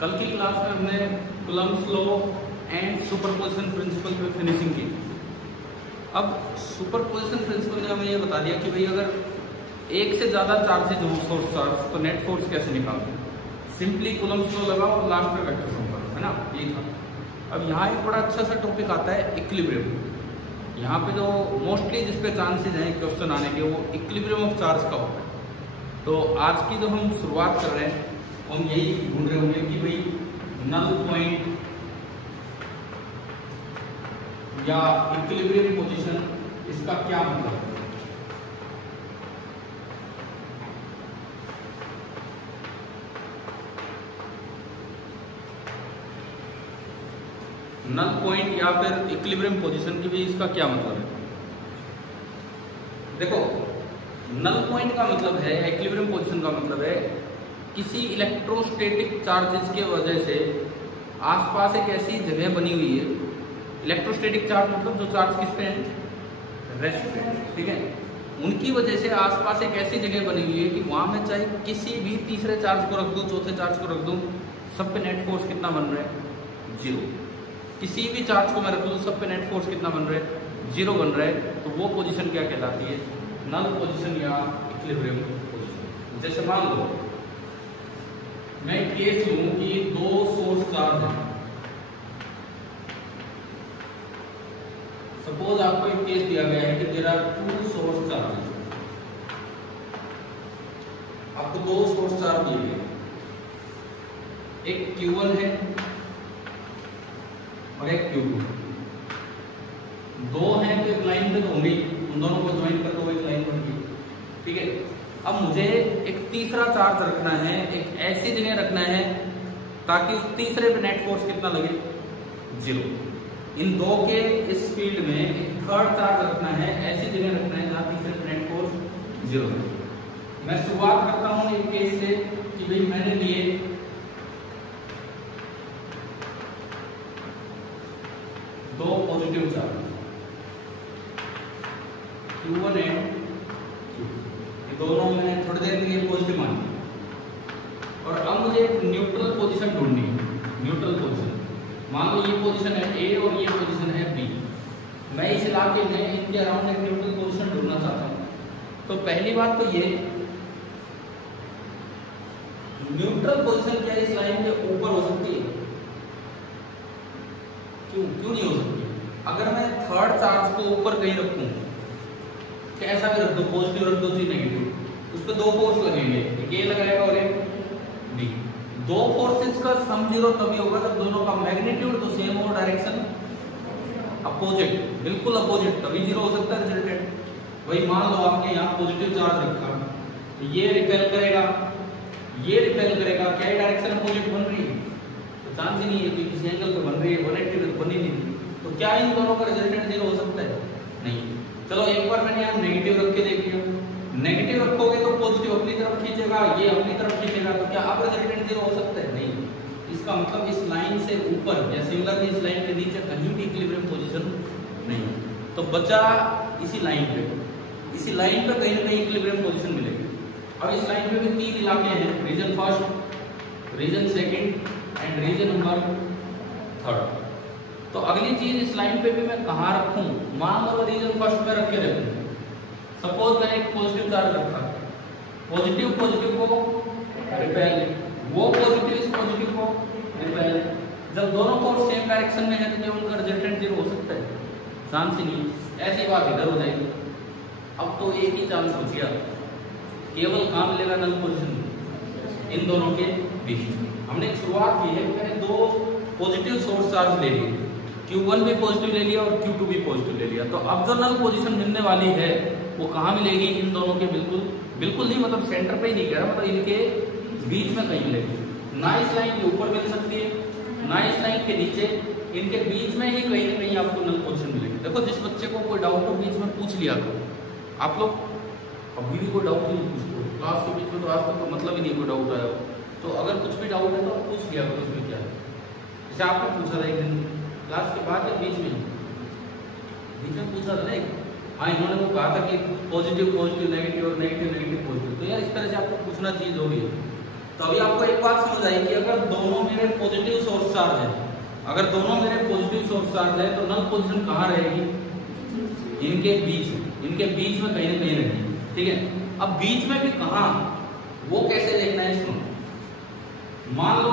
कल की क्लास में हमने Coulomb's law and superposition principle पे फिनिशिंग की। अब सुपरपोजिशन प्रिंसिपल ने हमें ये बता दिया कि भाई अगर एक से ज़्यादा चार्जेज हो सोर्स चार्ज तो नेट फोर्स कैसे निकालते हैं। सिंपली कूलम्ब्स लॉ लगाओ और लास्ट में वेक्टर सम करो, है ना, ये था। अब यहाँ एक बड़ा अच्छा सा टॉपिक आता है इक्विलिब्रियम। यहाँ पे जो मोस्टली जिस पे चांसेस हैं क्वेश्चन आने के वो इक्विलिब्रियम ऑफ चार्ज का होता है। तो आज की जो हम शुरुआत कर रहे हैं हम यही ढूंढ रहे होंगे कि भाई नल पॉइंट या इक्विलिब्रियम पोजीशन इसका क्या मतलब है। नल पॉइंट या फिर इक्विलिब्रियम पोजीशन की भी इसका क्या मतलब है। देखो, नल पॉइंट का मतलब है, इक्विलिब्रियम पोजीशन का मतलब है किसी इलेक्ट्रोस्टैटिक चार्जेस के वजह से आसपास एक ऐसी जगह बनी हुई है। इलेक्ट्रोस्टैटिक चार्ज मतलब जो चार्ज किस पे है, रेस्ट पे, ठीक है। उनकी वजह से आसपास एक ऐसी जगह बनी हुई है कि वहां में चाहे किसी भी तीसरे चार्ज को रख दूं, चौथे चार्ज को रख दूं, सब पे नेट फोर्स कितना बन रहा है, 0। किसी भी चार्ज को मैं रख लूं सब पे नेट फोर्स कितना बन रहा है, 0 बन रहा है। तो वो पोजीशन क्या कहलाती है, नल पोजीशन या इक्विलिब्रियम पोजीशन। जैसे मान लो मैं केस लूं कि 2 सोर्स चार्ज है। सपोज आपको एक केस दिया गया है कि देयर आर 2 सोर्स चार्जेस। आपको 2 सोर्स चार्ज दिए गए, एक Q1 है और एक Q2। 2 हैं तो एक लाइन पे तो होंगे, उन दोनों को ज्वाइन कर दो, एक लाइन बन गई, ठीक है। अब मुझे एक तीसरा चार्ज रखना है, एक ऐसी जगह रखना है ताकि उस तीसरे पे नेट फोर्स कितना लगे, 0। इन 2 के इस फील्ड में एक थर्ड चार्ज रखना है, ऐसी जगह रखना है जहां तीसरे पे नेट फोर्स 0 है। मैं शुरुआत करता हूं एक केस से कि भाई मैंने लिए 2 पॉजिटिव चार्ज Q1 है, ये दोनों मैंने थोड़ी देर के लिए पॉजिटिव मान लिया। और अब मुझे एक न्यूट्रल पोजीशन ढूंढनी है। न्यूट्रल पोजीशन मान लो ये पोजीशन है A और ये पोजीशन है B। मैं इस इलाके में इनके अराउंड एक न्यूट्रल पोजीशन ढूंढना चाहता हूँ। तो पहली बात तो ये, न्यूट्रल पोजीशन क्या इस लाइन के ऊपर हो सकती है? क्यों नहीं हो सकती? अगर मैं थर्ड चार्ज को ऊपर कहीं रखूं, कैसा भी रख दो, पॉजिटिव रख दो या नेगेटिव, उस पर 2 फोर्स लगेंगे, एक ये लगाएगा और एक बी। 2 फोर्सेस का सम 0 तभी होगा जब दोनों का मैग्नीट्यूड तो सेम हो, डायरेक्शन अपोजिट, बिल्कुल अपोजिट, तभी 0 हो सकता है रिजल्टेंट। वही मान लो आपने यहाँ पॉजिटिव चार्ज रखा, तो ये रिपेल करेगा, ये रिपेल करेगा, क्या डायरेक्शन अपोजिट बन रही है? तो चांस ही नहीं है कि किसी एंगल पे बन रही है, 180 पे बन ही नहीं। तो क्या इन दोनों का रिजल्टेंट 0 हो सकता है? नहीं। चलो एक बार मैंने यहाँ नेगेटिव रख के देख लिया। नेगेटिव रखोगे तो पॉजिटिव अपनी तरफ खींचेगा, ये अपनी तरफ खींचेगा, तो क्या अब रिजल्टेंट 0 हो सकता है? नहीं। इसका मतलब इस लाइन से ऊपर या सिमिलरली इस लाइन के नीचे कहीं भी इक्विलिब्रियम पोजीशन नहीं। तो बचा इसी लाइन पे, इसी लाइन पे कहीं ना कहीं इक्विलिब्रियम पोजीशन मिलेगी। अब इस लाइन पे भी 3 इलाके हैं, region first, region second and region number 3। तो अगली चीज इस लाइन पे भी मैं कहाँ रखूं? मान लो रीजन फर्स्ट में रख के रखूं। सपोज मैंने एक पॉजिटिव चार्ज रखा, पॉजिटिव को रिपेल, वो पॉजिटिव इस पॉजिटिव को रिपेल। जब दोनों फोर्स सेम डायरेक्शन में है तो क्या उनका रिजल्टेंट 0 हो सकता है? चांस ही नहीं। ऐसी बात इधर हो जाएगी। अब तो एक ही चांस बच गया, केवल कहाँ मिलेगा, नल पोजिशन इन दोनों के बीच। हमने एक शुरुआत की है, मैंने 2 पॉजिटिव सोर्स चार्ज ले लिए, Q1 भी पॉजिटिव ले लिया और Q2 भी पॉजिटिव ले लिया। तो अब जो नल पोजीशन मिलने वाली है वो कहाँ मिलेगी? इन दोनों के बिल्कुल नहीं, मतलब सेंटर पे ही नहीं कह रहा, मतलब इनके बीच में कहीं मिलेगी। ना इस लाइन के ऊपर मिल सकती है, ना इस लाइन के नीचे, इनके बीच में ही कहीं ना कहीं आपको नल पोजीशन मिलेगी। देखो, जिस बच्चे को कोई डाउट हो बीच में पूछ लिया करो। आप लोग अभी भी कोई डाउट नहीं पूछते क्लास के बीच में, तो आज तक तो मतलब ही नहीं कोई डाउट आया। तो अगर कुछ भी डाउट है तो पूछ लिया करो, उसमें क्या है। जैसे आपने पूछा था एक दिन क्लास के बाद या बीच में पूछा था ना, हाँ इन्होंने वो कहा था कि पॉजिटिव नेगेटिव और नेगेटिव पॉजिटिव। तो यार इस तरह से आपको पूछना चीज होगी। तो अभी आपको एक बात समझ आई कि अगर दोनों मेरे पॉजिटिव सोर्स चार्ज है, अगर दोनों मेरे पॉजिटिव सोर्स चार्ज है तो नल पोजीशन कहाँ रहेगी? इनके बीच में कहीं ना कहीं रहेगी। ठीक है, अब बीच में भी कहाँ, वो कैसे देखना है इसको? मान लो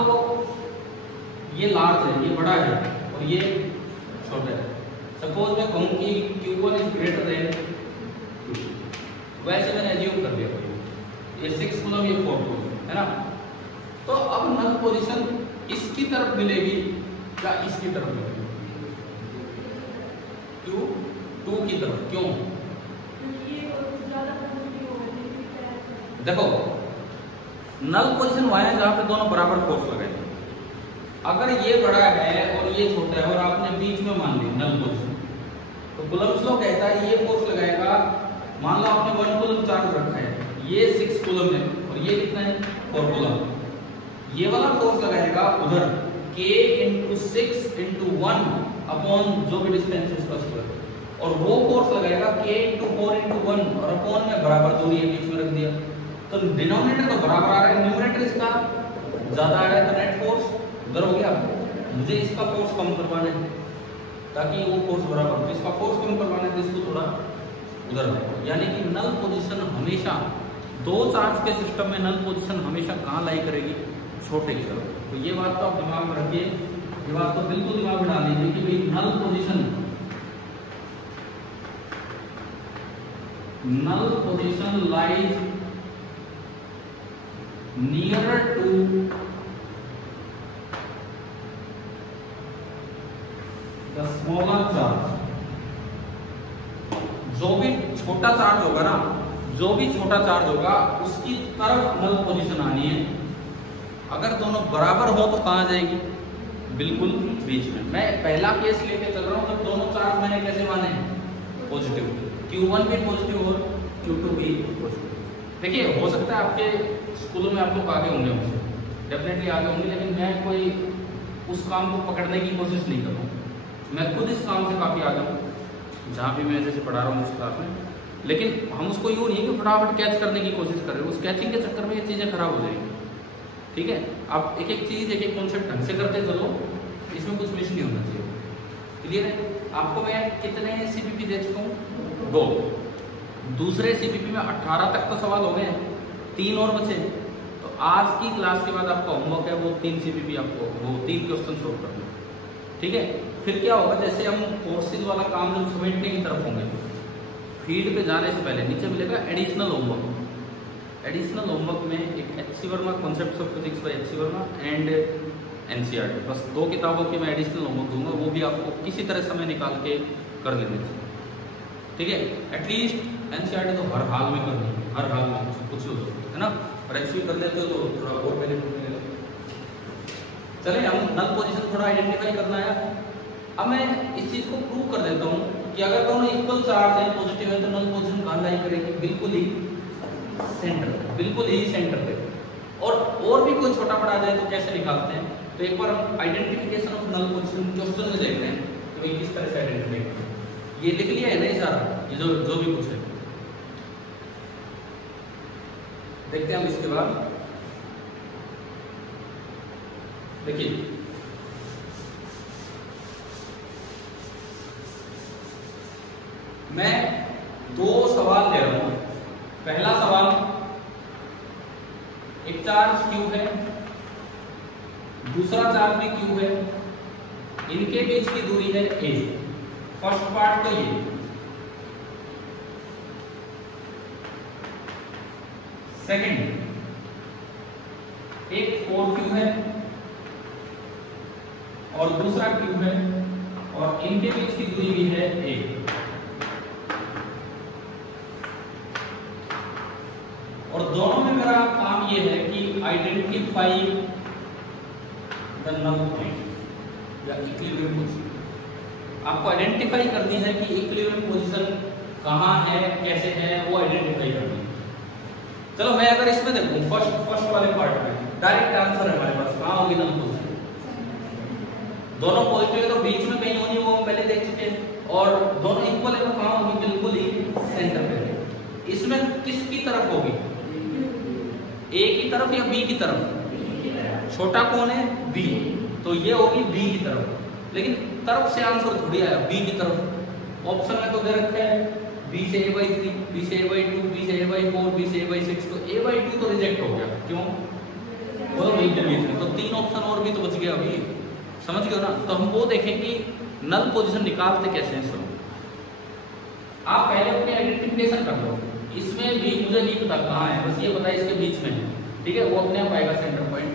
ये लार्ज है, ये बड़ा है और ये छोटा है। सपोज मैं कहूँ कि Q1 is greater than Q2, वैसे मैंने एज्यूम कर दिया ये 6 कूलम, ये 4 कूलम है ना। तो अब नल पोजीशन इसकी तरफ मिलेगी या इसकी तरफ मिलेगी? Q2 की तरफ। क्यों? देखो नल पोजीशन वहां है जहां पे दोनों बराबर फोर्स लगे। अगर ये बड़ा है और ये छोटा है और आपने बीच में मान ली नल पोजीशन, तो कूलम्स लॉ कहता है ये फोर्स लगाएगा। मान लो आपने 1 कूलम चार्ज रखा है, ये 6 कूलम है और ये कितना है? 4 कूलम। ये वाला फोर्स लगाएगा उधर K × 6 × 1 अपॉन जो भी डिस्टेंस है इसका स्क्वायर, और वो फोर्स लगाएगा K × 4 × 1 और अपॉन में बराबर दूरी है बीच में रख दिया। तो डिनोमिनेटर तो बराबर आ रहा है, न्यूमरेटर इसका ज्यादा आ रहा है, तो नेट फोर्स उधर हो गया। मुझे इसका फोर्स कम करवाना है ताकि वो फोर्स बराबर हो, इसका फोर्स कम करवाना है तो इसको थोड़ा उधर रखो। यानी कि नल पोजीशन हमेशा, दो चार्ज के सिस्टम में नल पोजीशन हमेशा कहाँ लाई करेगी? छोटे की तरफ। तो ये बात तो आप दिमाग में रखिए, ये बात तो बिल्कुल दिमाग में डाल लीजिए कि भाई null position lies nearer to the smaller charge। जो भी छोटा चार्ज होगा ना, जो भी छोटा चार्ज होगा उसकी तरफ नल पोजीशन आनी है। अगर दोनों बराबर हो तो कहां जाएगी? बिल्कुल बीच में। मैं पहला केस लेके चल रहा हूं, तब दोनों चार्ज मैंने कैसे माने? पॉजिटिव। Q1 भी पॉजिटिव और Q2 भी पॉजिटिव। देखिए हो सकता है आपके स्कूलों में आप लोग आगे होंगे मुझसे, डेफिनेटली आगे होंगे, लेकिन मैं कोई उस काम को पकड़ने की कोशिश नहीं कर रहा हूँ। मैं खुद इस काम से काफ़ी आगे हूँ, जहाँ भी मैं जैसे पढ़ा रहा हूँ इस क्लास में। लेकिन हम उसको यूँ नहीं है कि फटाफट कैच करने की कोशिश कर रहे हो, उस कैचिंग के चक्कर में ये चीज़ें खराब हो जाएंगी। ठीक है, आप एक एक चीज़, एक एक कॉन्सेप्ट ढंग से करते चलो, इसमें कुछ मिस नहीं होना चाहिए। क्लियर है? आपको मैं कितने CPP दे चुका हूँ? 2। दूसरे CPP में 18 तक तो सवाल हो गए, 3 और बचे। तो आज की क्लास के बाद आपका होमवर्क है वो 3 CPP, आपको वो 3 क्वेश्चन सोल्व करना। ठीक है, फिर क्या होगा, जैसे हम कोर्सेज वाला काम जब समेटने की तरफ होंगे, फील्ड पे जाने से पहले नीचे मिलेगा एडिशनल होमवर्क। एडिशनल होमवर्क में एक H.C. Verma concepts of physics bye H.C. Verma and NCERT, बस 2 किताबों की मैं एडिशनल होमवर्क दूंगा, वो भी आपको किसी तरह समय निकाल के कर लेने चाहिए। ठीक है, एटलीस्ट NCERT तो हर हाल में करनी है, हर हाल में कुछ है ना, और ऐसे कर लेते हो तो थोड़ा और बेनिफिट मिलेगा। चलिए, हम नल पोजीशन थोड़ा आइडेंटिफाई करना है। अब मैं इस चीज को प्रूव कर देता हूँ कि अगर दोनों इक्वल चार्ज है, पॉजिटिव है, तो नल पोजीशन कहाँ लाई करेगी? बिल्कुल ही सेंटर, बिल्कुल ही सेंटर पे। और भी कोई छोटा बड़ा जाए तो कैसे निकालते हैं? तो एक बार हम identification of null position question में देख रहे हैं कि भाई किस तरह से आइडेंटिफाई करते हैं। ये लिख लिया है नहीं सारा, ये जो भी कुछ है, देखते हैं हम इसके बाद। देखिए, मैं 2 सवाल ले रहा हूं। पहला सवाल, एक चार्ज Q है, दूसरा चार्ज भी Q है, इनके बीच की दूरी है a। फर्स्ट पार्ट तो ये, सेकंड एक 4Q है और दूसरा Q है और इनके बीच की दूरी भी है a। और दोनों में मेरा काम ये है कि आइडेंटिफाई द नल पॉइंट या इक्विलिब्रियम पोजीशन। आपको आइडेंटिफाई करनी है कि इक्विलिब्रियम पोजीशन कहाँ है, कैसे है, वो आइडेंटिफाई करनी है। चलो मैं अगर इसमें देखूं, फर्स्ट वाले पार्ट में डायरेक्ट आंसर है हमारे पास, कहाँ होगी नल पोजीशन? दोनों पॉजिटिव है तो बीच में कहीं होनी, वो हम पहले देख चुके हैं। और दोनों इक्वल है तो कहाँ होगी? बिल्कुल ही सेंटर पे। इसमें किसकी तरफ होगी? A की तरफ या B की तरफ? छोटा कौन है? बी, तो ये होगी बी की तरफ। लेकिन तरफ से आंसर थोड़ी आया, बी की तरफ। ऑप्शन में तो दे रखा है बी से a/3, बी से a/2, बी से a/4, बी से a/6, तो a/2 तो रिजेक्ट हो गया। क्यों? वो तो 3 ऑप्शन और भी तो बच गया अभी, समझ गए ना? तो हम वो देखें कि नल पोजीशन निकालते कैसे हैं। सब आप पहले अपने आइडेंटिफिकेशन कर लो। इसमें भी मुझे नहीं पता कहाँ है, बस ये पता है इसके बीच में है, ठीक है? वो अपने आप आएगा सेंटर पॉइंट।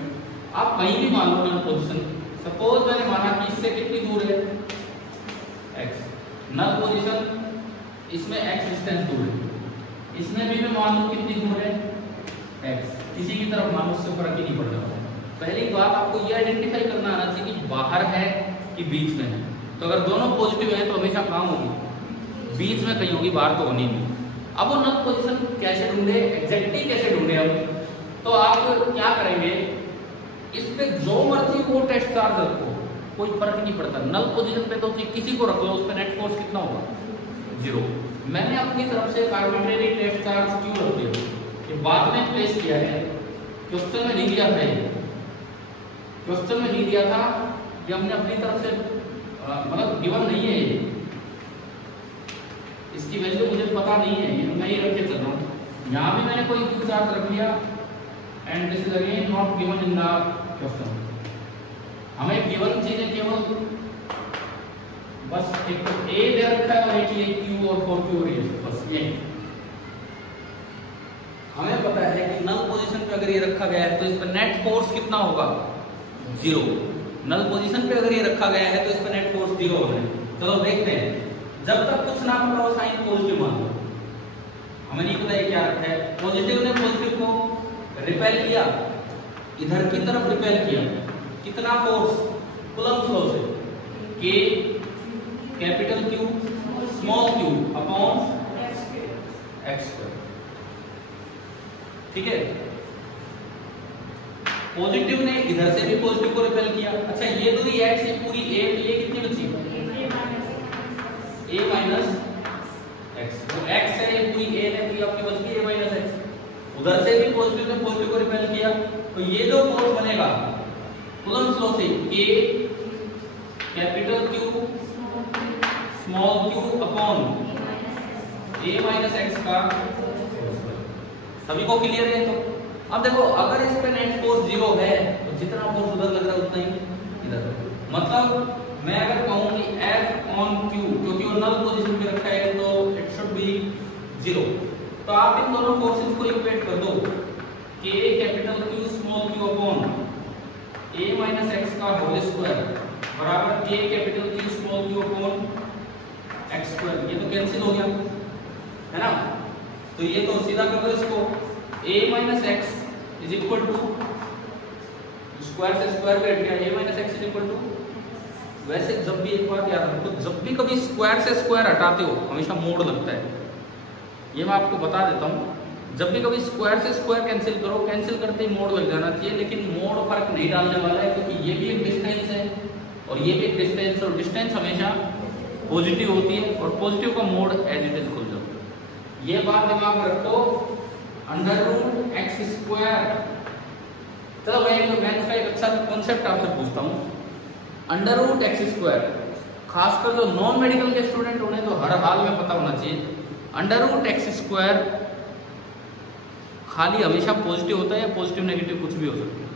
आप कहीं भी मान लो नल पोजीशन, सपोज मैंने माना कि इससे कितनी दूर है x, नल पोजीशन इसमें x डिस्टेंस दूर है, इसमें भी मैं मान लूं कितनी दूर है x, किसी की तरफ मान उससे फर्क ही नहीं पड़ रहा। पहली बात आपको ये आइडेंटिफाई करना आना चाहिए कि बाहर है कि बीच में है। तो अगर दोनों पॉजिटिव है तो हमेशा कहाँ होगी? बीच में कहीं होगी, बाहर तो होनी नहीं। अब वो नल पोजीशन कैसे ढूंढे, एग्जैक्टली कैसे ढूंढे हम? तो आप क्या करेंगे, इस पे जो मर्जी वो टेस्ट चार्ज रखो, कोई फर्क नहीं पड़ता। नल पोजीशन पे तो किसी को रख लो, उस पे नेट फोर्स कितना होगा? 0। मैंने अपनी तरफ से आर्बिट्रेरी टेस्ट चार्ज क्यों रख दिया? ये बाद में प्लेस किया है, क्वेश्चन में नहीं दिया था। क्वेश्चन में नहीं दिया था, ये हमने अपनी तरफ से मतलब गिवन नहीं है। इसकी वैल्यू मुझे पता नहीं है, ये मैं ही रख के चल रहा हूँ। यहाँ भी मैंने कोई क्यू चार्ज रख लिया and this is again not given in the question. हमें गिवन चीजें केवल बस एक तो ए दे रखा है और एक ये क्यू और 4q और ये, बस ये हमें पता है कि नल पोजीशन पे अगर ये रखा गया है तो इस पर नेट फोर्स कितना होगा? 0। नल पोजीशन पे अगर ये रखा गया है तो इस पर नेट फोर्स 0 है। चलो देखते हैं, जब तक कुछ ना पता हो साइन पॉजिटिव मान लो। हमें नहीं पता ये क्या रखा है। पॉजिटिव ने पॉजिटिव को रिपेल किया, इधर की तरफ रिपेल किया, कितना फोर्स? कूलम्ब लॉ से K capital Q small q upon x², ठीक है? पॉजिटिव ने इधर से भी पॉजिटिव को रिपेल किया। अच्छा ये दूरी x, ये पूरी a, ये कितनी बची? a माइनस x, तो x है, ये पूरी a ने पूरी आपकी बच गई a माइनस x। उधर से भी पॉजिटिव ने पॉजिटिव को रिपेल किया, तो ये जो फोर्स बनेगा कूलम्ब लॉ से K capital Q small q upon a minus x का। सभी को क्लियर है? तो अब देखो, अगर इस पे नेट फोर्स 0 है तो जितना फोर्स उधर लग रहा है उतना ही इधर। मतलब मैं अगर कहूं कि F ऑन Q, क्योंकि वो नल पोजीशन पे रखा है तो इट शुड बी 0, तो आप इन दोनों फोर्सेस को इक्वेट कर दो। K capital Q small q upon a minus x का होल स्क्वायर बराबर K capital Q small q upon x²। ये तो कैंसिल हो गया है ना? तो ये तो सीधा कर दो इसको, a minus x is equal to square से स्क्वायर कट गया, a minus x is equal to. वैसे जब भी एक बात याद रखो, जब भी कभी स्क्वायर से स्क्वायर हटाते हो हमेशा मोड़ लगता है। ये मैं आपको बता देता हूँ, जब भी कभी स्क्वायर से स्क्वायर कैंसिल करो, कैंसिल करते ही मोड़ लग जाना चाहिए। लेकिन मोड़ फर्क नहीं डालने वाला है, क्योंकि ये भी एक डिस्टेंस है और ये भी एक डिस्टेंस, और डिस्टेंस हमेशा पॉजिटिव होती है और पॉजिटिव का मोड़ एज इट इज खुल जाता है। ये बात दिमाग में रखो, √x²। चलो मैं मैथ्स का एक अच्छा सा कॉन्सेप्ट आपसे पूछता हूँ। √x², खासकर जो नॉन मेडिकल के स्टूडेंट होने तो हर हाल में पता होना चाहिए। √x² खाली हमेशा पॉजिटिव होता है या पॉजिटिव नेगेटिव कुछ भी हो सकता है?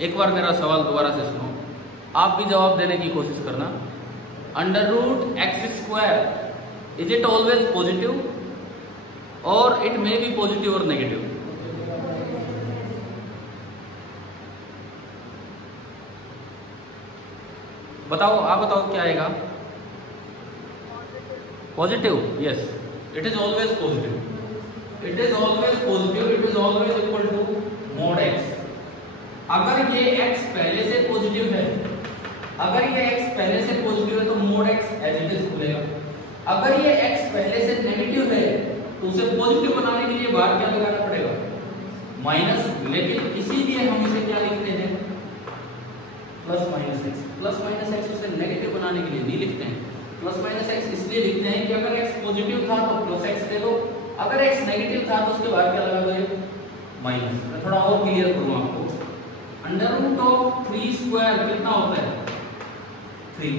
एक बार मेरा सवाल दोबारा से सुनो, आप भी जवाब देने की कोशिश करना। √x² is it always positive और इट मे बी पॉजिटिव और नेगेटिव? बताओ, आप बताओ क्या आएगा? Positive, yes, it is always positive, it is always positive, it is always equal to mod x। अगर ये x पहले से पॉजिटिव है, अगर ये x पहले से पॉजिटिव है तो mod x as it is खुलेगा। अगर ये x पहले से नेगेटिव है तो उसे पॉजिटिव बनाने के लिए बाहर क्या लगाना पड़ेगा? माइनस। लेकिन इसीलिए हम इसे क्या लिखते हैं? Plus minus x. Plus minus x उसे नेगेटिव बनाने के लिए नहीं लिखते हैं। प्लस माइनस एक्स इसलिए लिखते हैं कि अगर x पॉजिटिव था तो प्लस एक्स ले लो, अगर x नेगेटिव था तो उसके बाद क्या लगा दो? माइनस। मैं थोड़ा और क्लियर करूँ आपको, अंडर रूट ऑफ 3 स्क्वायर कितना होता है 3,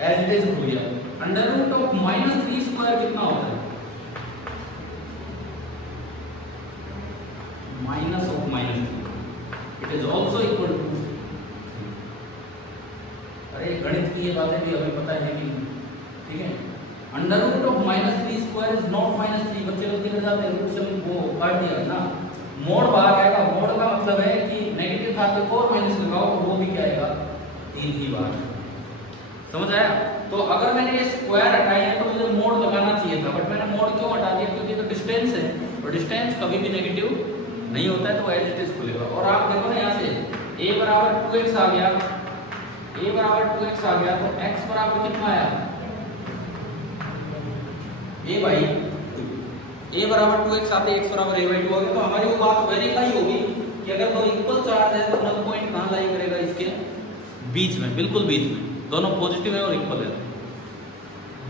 एज इट इज हो गया। अंडर रूट ऑफ -3 स्क्वायर कितना होता है minus of -3, it is also equal to. अरे गणित की ये बातें भी हमें पता है कि ठीक है। Under root of -3 square is not -3, बच्चे लोग निकल जाते हैं, रूट से वो काट दिया ना, मोड बाहर आएगा। मोड का मतलब है कि नेगेटिव था तो और माइनस लगाओ तो वो भी क्या आएगा 3 ही बाहर। समझ आया? तो अगर मैंने ये स्क्वायर हटाई है तो मुझे मोड लगाना चाहिए था, बट मैंने मोड क्यों हटा दिया, क्योंकि तो डिस्टेंस है और डिस्टेंस कभी भी नेगेटिव नहीं होता है, तो एज इट इज खुलेगा। और आप देखो ना यहाँ से a बराबर 2x आ गया, a बराबर 2x आ गया तो x बराबर कितना आया a बाई 2, a बराबर 2x आते x बराबर a बाई 2 हो गया। तो हमारी वो बात वेरीफाई होगी कि अगर दो इक्वल चार्ज है तो नल पॉइंट कहाँ लाई करेगा, इसके बीच में, बिल्कुल बीच में, दोनों पॉजिटिव है और इक्वल है।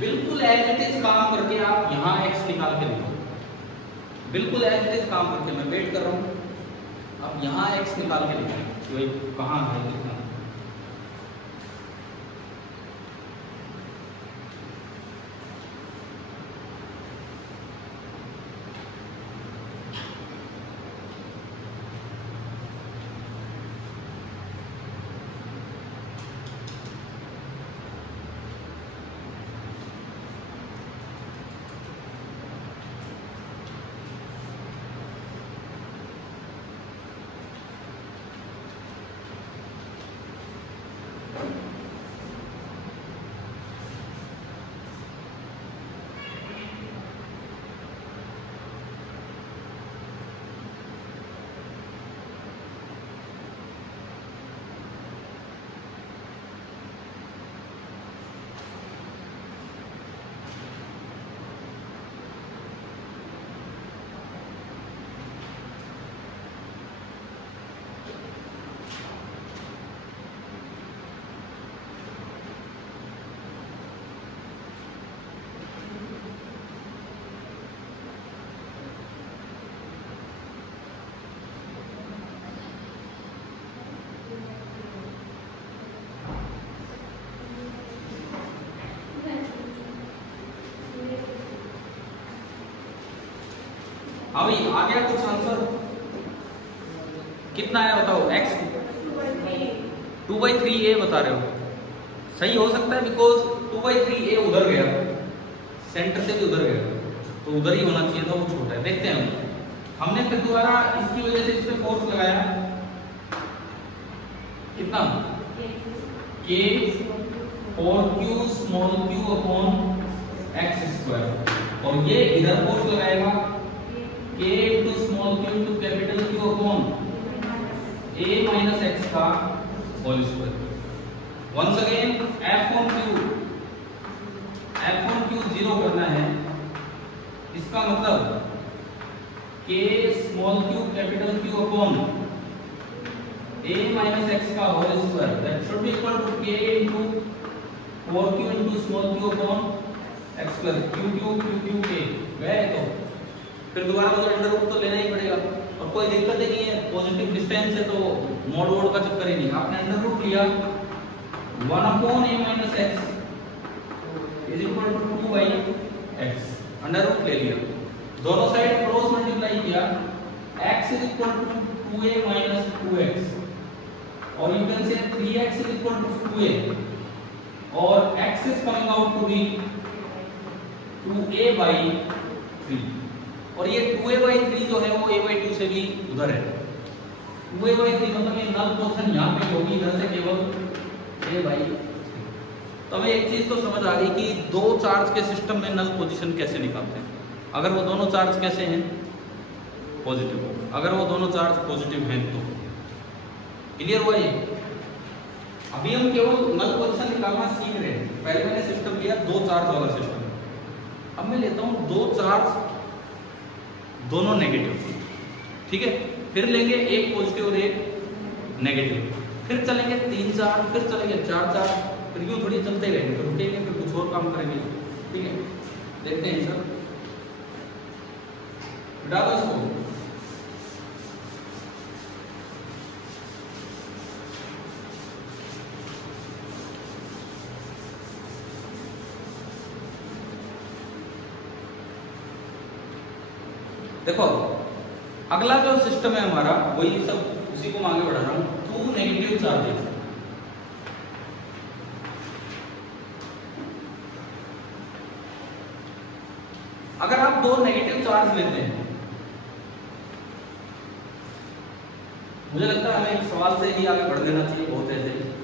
बिल्कुल एज इट इज काम करके आप यहाँ x निकाल के देखो, बिल्कुल एज इट इज काम करके, मैं वेट कर रहा हूँ, अब यहाँ x निकाल के देखो कहाँ है कितना। अभी आ गया कुछ आंसर, कितना है बताओ, x 2/3a बता रहे हो, सही हो सकता है बिकॉज 2/3a उधर गया, सेंटर से भी उधर गया, तो उधर ही होना चाहिए था, वो छोटा है। देखते हैं हमने फिर दोबारा इसकी वजह से इस पे फोर्स लगाया, कितना k 4q small q upon x square, और ये इधर फोर्स लगाएगा k into small q into capital Q upon a minus x का whole square. Once again f on q 0 करना है, इसका मतलब k small q capital Q upon a minus x का whole square, that should be equal to k into 4q into small q upon x plus q k गए। तो फिर दोबारा मुझे अंडर रूट तो लेना ही पड़ेगा, और कोई दिक्कत ही नहीं है, पॉजिटिव डिस्टेंस है तो मोड वोड का चक्कर ही नहीं। आपने अंडर रूट लिया 1 upon a minus x is equal to 2/x, under root ले लिया, दोनों साइड क्रॉस मल्टीप्लाई किया, x is equal to 2a minus 2x, और you can say 3x is equal to 2a, और x is coming out to be 2a/3, और ये 2a/3 जो है वो a/2 से भी उधर है, 2a/3 मतलब ये नल पोर्शन यहाँ पे होगी, इधर से केवल a/3। तो हमें एक चीज तो समझ आ गई कि दो चार्ज के सिस्टम में नल पोजीशन कैसे निकालते हैं। अगर वो दोनों चार्ज कैसे हैं पॉजिटिव, अगर वो दोनों चार्ज पॉजिटिव हैं तो क्लियर हुआ ये। अभी हम केवल नल पोजीशन निकालना सीख रहे हैं, पहले मैंने सिस्टम लिया दो चार्ज वाला सिस्टम, अब मैं लेता हूँ दो चार्ज दोनों नेगेटिव, ठीक है, फिर लेंगे एक पॉजिटिव और एक नेगेटिव, फिर चलेंगे 3 चार्ज, फिर चलेंगे 4 चार्ज, फिर यूं थोड़ी चलते रहेंगे, फिर रुकेंगे, फिर कुछ और काम करेंगे, ठीक है। देखते हैं सर, हटा दो इसको, देखो अगला जो सिस्टम है हमारा वही सब उसी को मैं आगे बढ़ा रहा हूं। 2 नेगेटिव चार्जेस, अगर आप 2 नेगेटिव चार्ज लेते हैं, मुझे लगता है हमें एक सवाल से ही आगे बढ़ लेना चाहिए, बहुत ऐसे।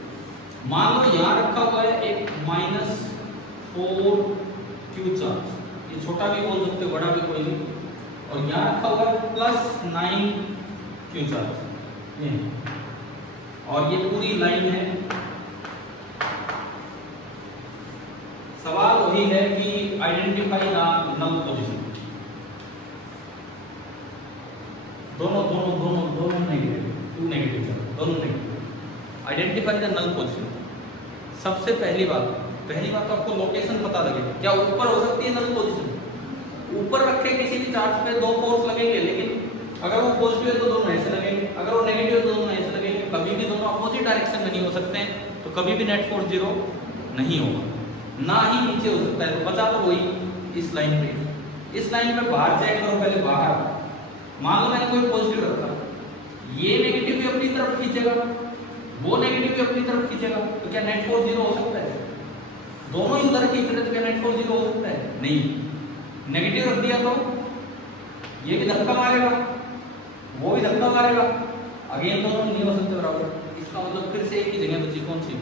मान लो यहां रखा हुआ है एक -4q चार्ज, ये छोटा भी बोल सकते हो बड़ा भी कोई नहीं, और यहां रखा हुआ है +9q चार्ज, ये और ये पूरी लाइन है। सवाल वही है कि आइडेंटिफाई द नल पोजीशन। दोनों नेगेटिव, 2 नेगेटिव चार्ज, दोनों negative. Identify the null position. सबसे पहली बात तो आपको लोकेशन पता लगे। क्या ऊपर हो सकती है नल पोजीशन? ऊपर रखे किसी भी चार्ज पे 2 फोर्स लगेंगे, लेकिन अगर वो पॉजिटिव है तो दोनों ऐसे लगेंगे, अगर वो नेगेटिव है तो दोनों ऐसे लगेंगे। कभी भी दोनों अपोजिट डायरेक्शन में नहीं हो सकते हैं, तो कभी भी नेट फोर्स 0 नहीं होगा, ना ही नीचे हो सकता है। तो बचा तो वही इस लाइन पे। इस लाइन पे बाहर चेक करो पहले, बाहर मान लो मैंने कोई पॉजिटिव रखा, ये नेगेटिव भी अपनी तरफ खींचेगा, वो नेगेटिव भी अपनी तरफ खींचेगा, तो क्या नेट फोर्स 0 हो सकता है? दोनों ही उधर खींच रहे तो क्या नेट फोर्स 0 हो सकता है? नहीं। नेगेटिव रख दिया तो ये भी धक्का मारेगा, वो भी धक्का मारेगा, अगेन दोनों नहीं हो सकते बराबर। इसका मतलब फिर से एक ही जगह बची, कौन सी?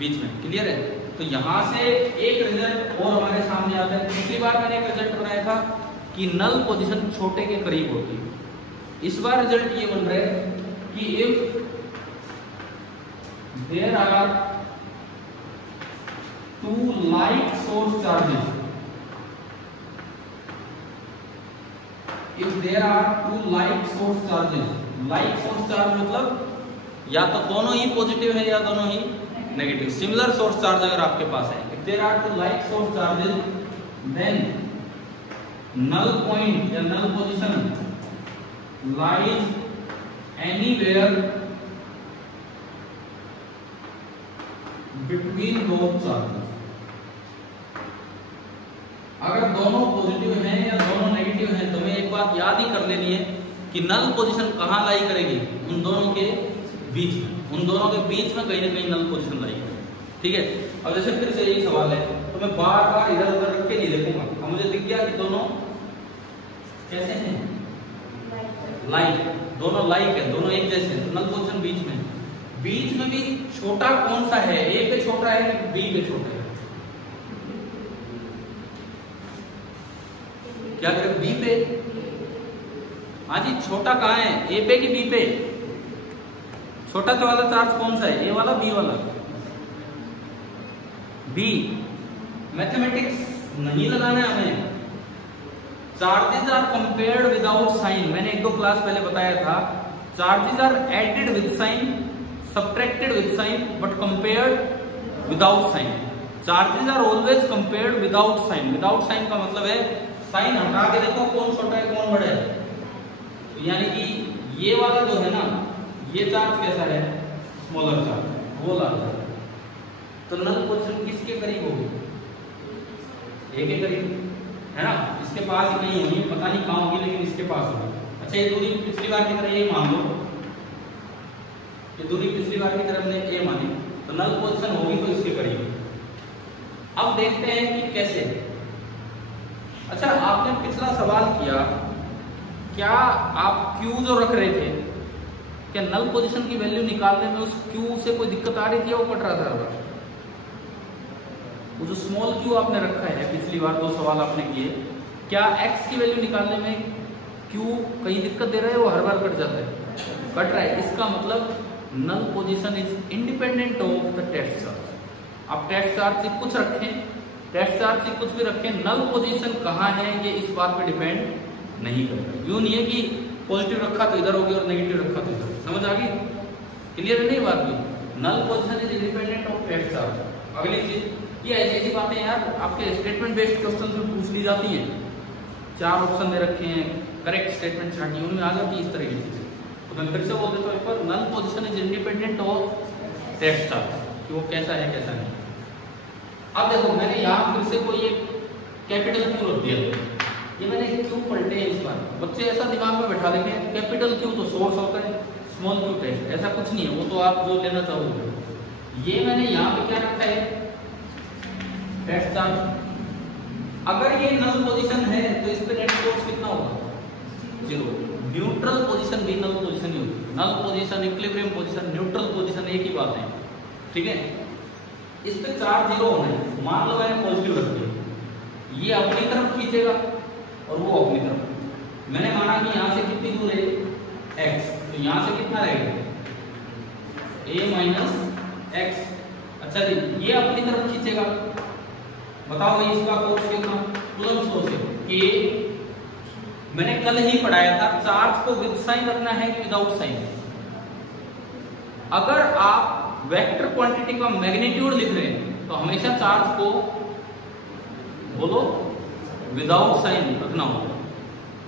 बीच में। क्लियर है? तो यहां से एक रिजल्ट और हमारे सामने आता है। पिछली बार मैंने एक रिजल्ट बनाया था कि नल पोजीशन छोटे के करीब होती है। इस बार रिजल्ट ये बन रहा है कि if there are 2 like source charges, if there are 2 like source charges, like source charge मतलब या तो दोनों ही पॉजिटिव है या दोनों ही नेगेटिव। सिमिलर सोर्स चार्ज अगर आपके पास है, if there are 2 like source charges, then null point या null position lies anywhere between those charges। अगर दोनों पॉजिटिव हैं या दोनों नेगेटिव हैं, तो हमें एक बात याद ही कर लेनी है कि नल पोजीशन कहां लाई करेगी? उन दोनों के बीच में। उन दोनों के बीच में कहीं ना कहीं नल पोजीशन लाई करेगी। ठीक है? अब जैसे फिर से यही सवाल है, तो मैं बार बार इधर उधर रख के नहीं देखूंगा। अब मुझे दिख गया कि दोनों कैसे हैं? लाइक, दोनों लाइक है, दोनों एक जैसे हैं, तो नल पोजीशन बीच में। बीच में भी छोटा कौन सा है? ए पे छोटा है कि बी पे छोटा है? क्या करें? बी पे। हाँ जी, छोटा कहाँ है? ए पे कि बी पे? छोटा वाला चार्ज कौन सा है? ए वाला, बी वाला? बी। मैथमेटिक्स नहीं लगाना है हमें। Charges are compared without sign. मैंने 1-2 क्लास पहले बताया था, charges are added with sign, subtracted with sign, but compared without sign. Charges are always compared without sign. Without sign का मतलब है साइन हटा के देखो कौन छोटा है कौन बड़ा है। तो यानी कि ये वाला जो है ना, ये चार्ज कैसा है? स्मॉलर चार्ज, वो लार्जर है। तो नल पोजीशन किसके करीब होगी? ए के करीब है ना। इसके पास ही कहीं होगी, पता नहीं कहां होगी, लेकिन इसके पास होगी। अच्छा, ये दूरी पिछली बार की तरह ये मान लो, ये दूरी पिछली बार की तरह हमने ए मानी, तो नल पोजीशन होगी तो इसके करीब। अब देखते हैं कि कैसे। अच्छा, आपने पिछला सवाल किया, क्या आप Q जो रख रहे थे, क्या नल पोजीशन की वैल्यू निकालने में उस Q से कोई दिक्कत आ रही थी या वो कट रहा था? वो जो स्मॉल Q आपने रखा है, पिछली बार 2 सवाल आपने किए, क्या X की वैल्यू निकालने में Q कहीं दिक्कत दे रहा है? वो हर बार कट जाता है, कट रहा है। इसका मतलब null position is independent of the test charge. आप टेस्ट चार्ज से कुछ रखें, टेस्ट चार्ज से कुछ भी रखें, नल पोजीशन कहाँ है ये इस बात पे डिपेंड नहीं करता। यूं नहीं है कि पॉजिटिव रखा तो इधर होगी और नेगेटिव रखा तो इधर। समझ आ गई? क्लियर नहीं बात भी? Null position is independent of test charge. अगली चीज, ये ऐसी बातें यार आपके स्टेटमेंट बेस्ड क्वेश्चन में पूछ ली जाती हैं। 4 ऑप्शन दे रखे हैं, करेक्ट स्टेटमेंट चाहिए, उनमें आ जाती है इस तरह की चीजें। तो मैं फिर से बोल देता हूँ एक बार, null position is independent of test charge, कि वो कैसा है कैसा नहीं। अब देखो, मैंने यहाँ फिर से कोई एक कैपिटल Q रख दिया, ये मैंने क्यू पलटे हैं इस बार। बच्चे ऐसा दिमाग में बैठा देते हैं कैपिटल क्यू तो सोर्स होता है, स्मॉल क्यू टेस्ट, ऐसा कुछ नहीं है, वो तो आप जो लेना चाहोगे। ये मैंने यहाँ पे क्या रखा है, टेस्ट चार्ज। अगर ये नल पोजीशन है तो इस पे नेट फोर्स कितना होगा, 0। न्यूट्रल पोजीशन भी नल पोजीशन ही होती है। Null position, equilibrium position, neutral position एक ही बात है, ठीक है। इस पे चार्ज 0 होना है। मान लो मैंने पॉजिटिव रख दिया, ये अपनी तरफ खींचेगा और वो अपनी तरफ। मैंने माना कि यहाँ से कितनी दूर है, x, तो यहाँ से कितना रहेगा, a माइनस x। अच्छा जी, ये अपनी तरफ खींचेगा, बताओ भाई इसका फोर्स कितना, कूलम्ब फोर्स है कि मैंने कल ही पढ़ाया था चार्ज को विद साइन रखना है कि विदाउट साइन। अगर आप वेक्टर क्वांटिटी का मैग्नीट्यूड लिख रहे हैं तो हमेशा चार्ज को बोलो विदाउट साइन रखना होगा।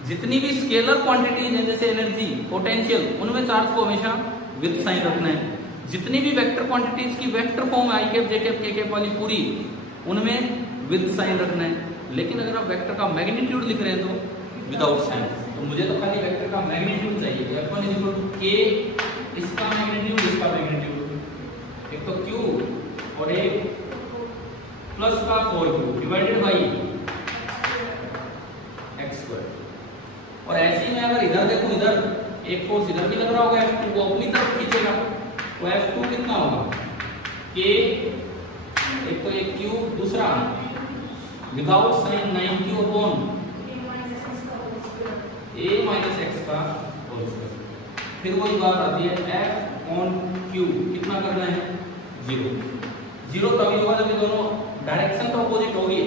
जितनी भी स्केलर क्वांटिटीज है जैसे एनर्जी, पोटेंशियल, उनमें चार्ज को हमेशा विद साइन रखना है। जितनी भी वेक्टर क्वांटिटीज की vector form I cap, J cap, के कैप वाली पूरी, उनमें विद साइन रखना है। लेकिन अगर आप वेक्टर का मैग्नीट्यूड लिख रहे हैं तो विदाउट साइन। तो मुझे तो खाली वेक्टर का मैग्नीट्यूड चाहिए, F1 इक्वल टू K, इसका मैग्नीट्यूड, इसका मैग्नीट्यूड, एक तो Q और एक प्लस का 4Q डिवाइडेड बाई x²। और ऐसे ही मैं अगर इधर देखूं, इधर एक फोर्स इधर भी लग रहा होगा F2, वो अपनी तरफ खींचेगा, तो F2 कितना होगा, K, एक तो एक Q, दूसरा without sign 9Q upon a minus x का होल स्क्वायर। फिर वही बात आती है F ऑन Q कितना करना है, 0। 0 तभी होगा जब ये दोनों डायरेक्शन तो अपोजिट होगी,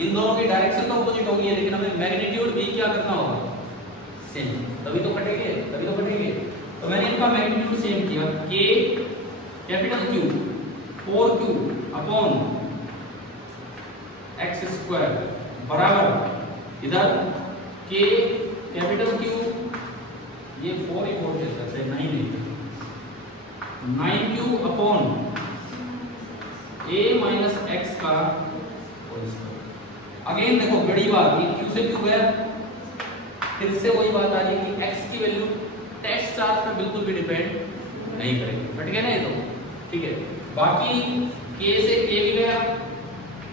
इन दोनों की डायरेक्शन तो अपोजिट होगी, लेकिन हमें मैग्नीट्यूड भी क्या करना होगा, सेम, तभी तो कटेंगे, तभी तो कटेंगे। तो मैंने इनका मैग्नीट्यूड सेम किया, K capital Q 4Q upon x² बराबर इधर K कैपिटल Q, ये 4 ही 4 के साथ 9Q upon a minus x का होल स्क्वायर। अगेन देखो बड़ी बात, ये Q से Q गया, फिर से वही बात आ रही है कि x की वैल्यू टेस्ट चार्ज पर बिल्कुल भी डिपेंड नहीं करेगी, हट गया ना ये तो, ठीक है। बाकी K से K भी गया,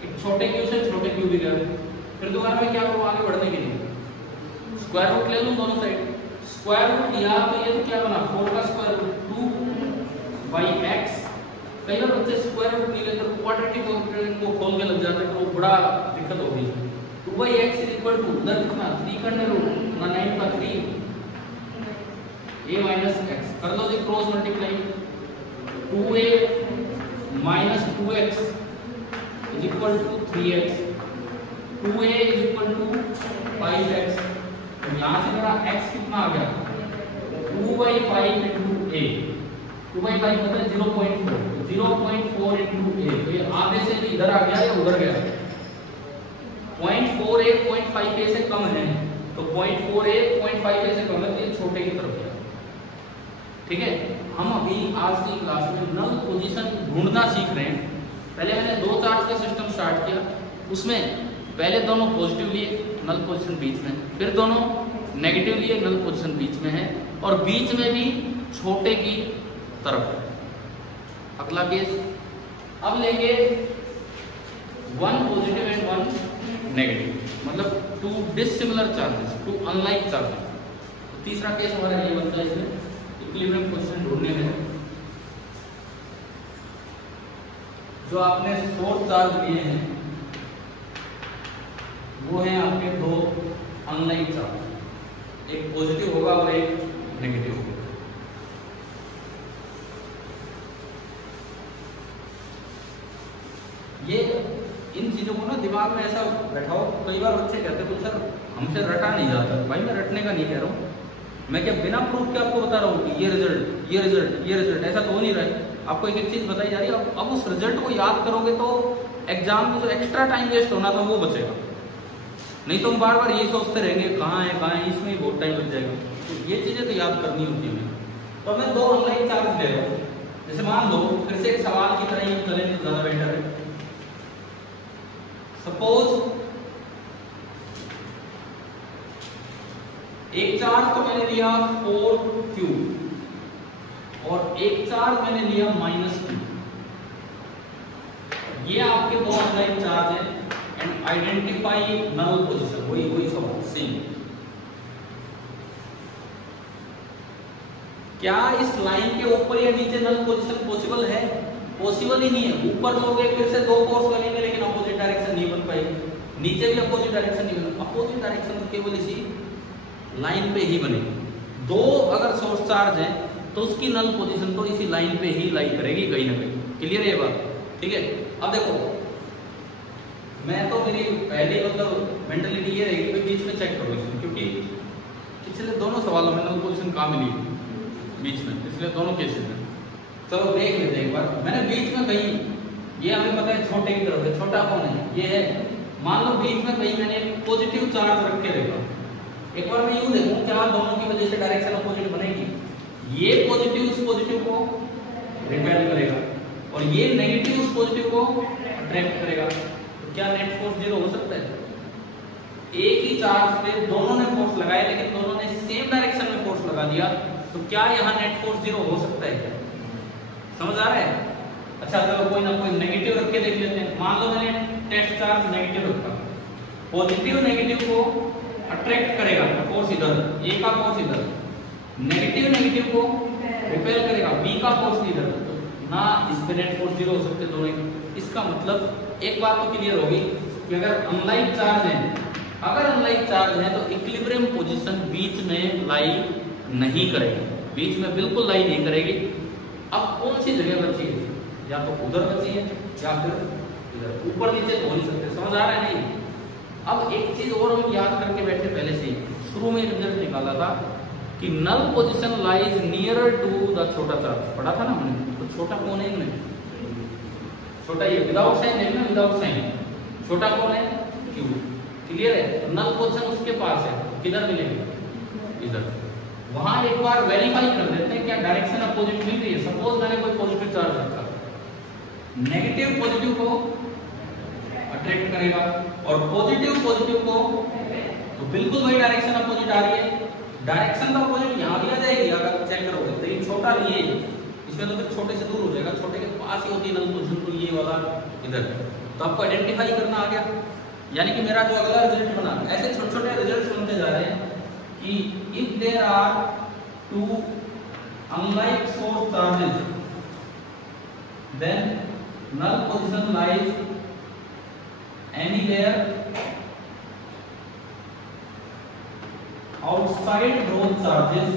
एक छोटे Q से छोटे Q भी गया। फिर दोबारा मैं क्या करूँ आगे बढ़ने के लिए, स्क्वायर रूट ले लूं दोनों साइड। स्क्वायर रूट लिया तो ये तो क्या बना, 4 का स्क्वायर रूट 2 बाई x। कई बार बच्चे स्क्वायर रूट नहीं लेते, क्वाड्रेटिक को खोल के लग जाते हैं, तो बड़ा दिक्कत होगी। 2 by x is equal to उधर कितना 3 करने रूट ना 9 का 3 a माइनस x कर लो जी cross multiply, 2a minus 2x is equal to 3x, 2a is equal to 5x। तो यहाँ से मेरा x कितना आ गया, 2/5 इंटू a, 2/5 मतलब 0.4 इंटू a। तो ये आधे से भी इधर आ गया या उधर गया, 0.4a 0.5a से कम है, तो 0.4a 0.5a से कम है, तो ये छोटे की तरफ गया, ठीक है। हम अभी आज की क्लास में नल पोजीशन ढूंढना सीख रहे हैं। पहले मैंने 2 चार्ज का सिस्टम स्टार्ट किया, उसमें पहले दोनों पॉजिटिव लिए, नल पोजीशन बीच में, फिर दोनों नेगेटिव लिए, नल पोजीशन बीच में है, और बीच में भी छोटे की तरफ है। अगला केस अब लेंगे 1 पॉजिटिव एंड 1 नेगेटिव, मतलब 2 डिसिमिलर चार्जेस, 2 अनलाइक चार्जेस। तीसरा केस हमारा ये बनता है इसमें इक्विलिब्रियम पोजीशन ढूंढने में। जो आपने सोर्स चार्ज लिए हैं वो है आपके 2 अनलाइक चार्ज, एक पॉजिटिव होगा और एक नेगेटिव होगा। ये इन चीजों को ना दिमाग में ऐसा बैठाओ। कई बार बच्चे कहते हैं सर हमसे रटा नहीं जाता। भाई मैं रटने का नहीं कह रहा हूँ, मैं क्या बिना प्रूफ के आपको बता रहा हूँ कि ये रिजल्ट, ये रिजल्ट, ये रिजल्ट, ऐसा तो हो नहीं रहा है। आपको एक एक चीज बताई जा रही है। अब उस रिजल्ट को याद करोगे तो एग्जाम में जो एक्स्ट्रा टाइम वेस्ट होना था वो बचेगा, नहीं तो हम बार बार ये सोचते रहेंगे कहाँ है, इसमें ही बहुत टाइम लग जाएगा। तो ये चीजें तो याद करनी होती है। तो मैं 2 अनलाइक चार्ज ले रहा हूँ। जैसे मान लो फिर से एक सवाल की तरह ही चलें तो ज्यादा बेटर है। सपोज एक चार्ज तो मैंने लिया 4q और एक चार्ज मैंने लिया -q। ये आपके दो अनलाइन चार्ज है एंड आइडेंटिफाई नल पोजीशन, वही कोई सवाल सेम। क्या इस लाइन के ऊपर या नीचे नल पोजीशन पॉसिबल है? पॉसिबल ही नहीं है। ऊपर लोगे फिर से दो फोर्स लगेंगे लेकिन अपोजिट डायरेक्शन नहीं बन पाएगी, नीचे भी अपोजिट डायरेक्शन नहीं बनेगा। अपोजिट डायरेक्शन केवल इसी लाइन पे ही बनेगी। दो अगर सोर्स चार्ज है तो उसकी नल पोजीशन तो इसी लाइन पे ही लाई करेगी कहीं ना कहीं। क्लियर है ये बात? ठीक है। अब देखो मैं तो मेरी पहले मतलब मेंटालिटी ये रहेगी कि बीच में चेक करो इसमें, क्योंकि पिछले दोनों सवालों में नल पोजीशन कहाँ मिली बीच में, पिछले दोनों केसेस में। चलो देख लेते हैं एक बार। मैंने बीच में कहीं, ये हमें पता है छोटे की तरफ है, छोटा कौन है? ये है। मान लो बीच में कहीं मैंने पॉजिटिव चार्ज रख के देखा, एक बार मैं यूं देखूं क्या दोनों की वजह से डायरेक्शन अपोजिट बनेगी। ये पॉजिटिव उस पॉजिटिव को रिपेल करेगा और ये नेगेटिव उस पॉजिटिव को अट्रैक्ट करेगा। तो क्या नेट फोर्स 0 हो सकता है? एक ही चार्ज पे दोनों ने फोर्स लगाया लेकिन दोनों ने सेम डायरेक्शन में फोर्स लगा दिया, तो क्या यहाँ नेट फोर्स 0 हो सकता है? क्या समझ आ रहा है? अच्छा चलो कोई ना कोई नेगेटिव रख के देख लेते हैं। मान लो मैंने टेस्ट चार्ज नेगेटिव रखा, पॉजिटिव नेगेटिव को अट्रैक्ट करेगा फोर्स इधर, ए का फोर्स इधर, नेगेटिव को रिपेल करेगा, बी का फोर्स इधर, तो ना इस पे नेट फोर्स 0 हो सकते दोनों। इसका मतलब एक बात तो क्लियर होगी कि अगर अनलाइक चार्ज है, तो इक्विलिब्रियम पोजीशन बीच में लाई नहीं करेगी, बीच में बिल्कुल लाई नहीं करेगी। अब कौन सी जगह बची है? या तो उधर बची है या फिर इधर, ऊपर नीचे तो हो नहीं सकते। समझ आ रहा है नहीं? अब एक चीज और हम याद करके बैठे पहले से, शुरू में रिजल्ट निकाला था कि null position lies nearer to the छोटा चार्ज, पढ़ा था ना हमने। तो छोटा कौन है इनमें? छोटा ये विदाउट साइन है ना, विदाउट साइन। छोटा कौन है? q। क्लियर है? नल पोजीशन उसके पास है, किधर मिलेगी? इधर। वहां एक बार वेरीफाई कर देते हैं क्या डायरेक्शन अपोजिट मिल रही है। सपोज मैंने कोई पॉजिटिव चार्ज रखा, नेगेटिव पॉजिटिव को अट्रैक्ट करेगा और पॉजिटिव को तो बिल्कुल वही डायरेक्शन अपोजिट आ रही है। डायरेक्शन का अपोजिट यहां भी आ जाएगी अगर चेक करोगे, तो ये छोटा लिए इसमें तो फिर छोटे से दूर हो जाएगा, छोटे के पास ही होती है नल पोजीशन, तो ये वाला इधर। तो आपको आइडेंटिफाई करना आ गया। यानी कि मेरा जो अगला रिजल्ट बना, ऐसे छोटे छोटे रिजल्ट बनते जा रहे हैं कि if there are two unlike source charges then null position lies anywhere outside those charges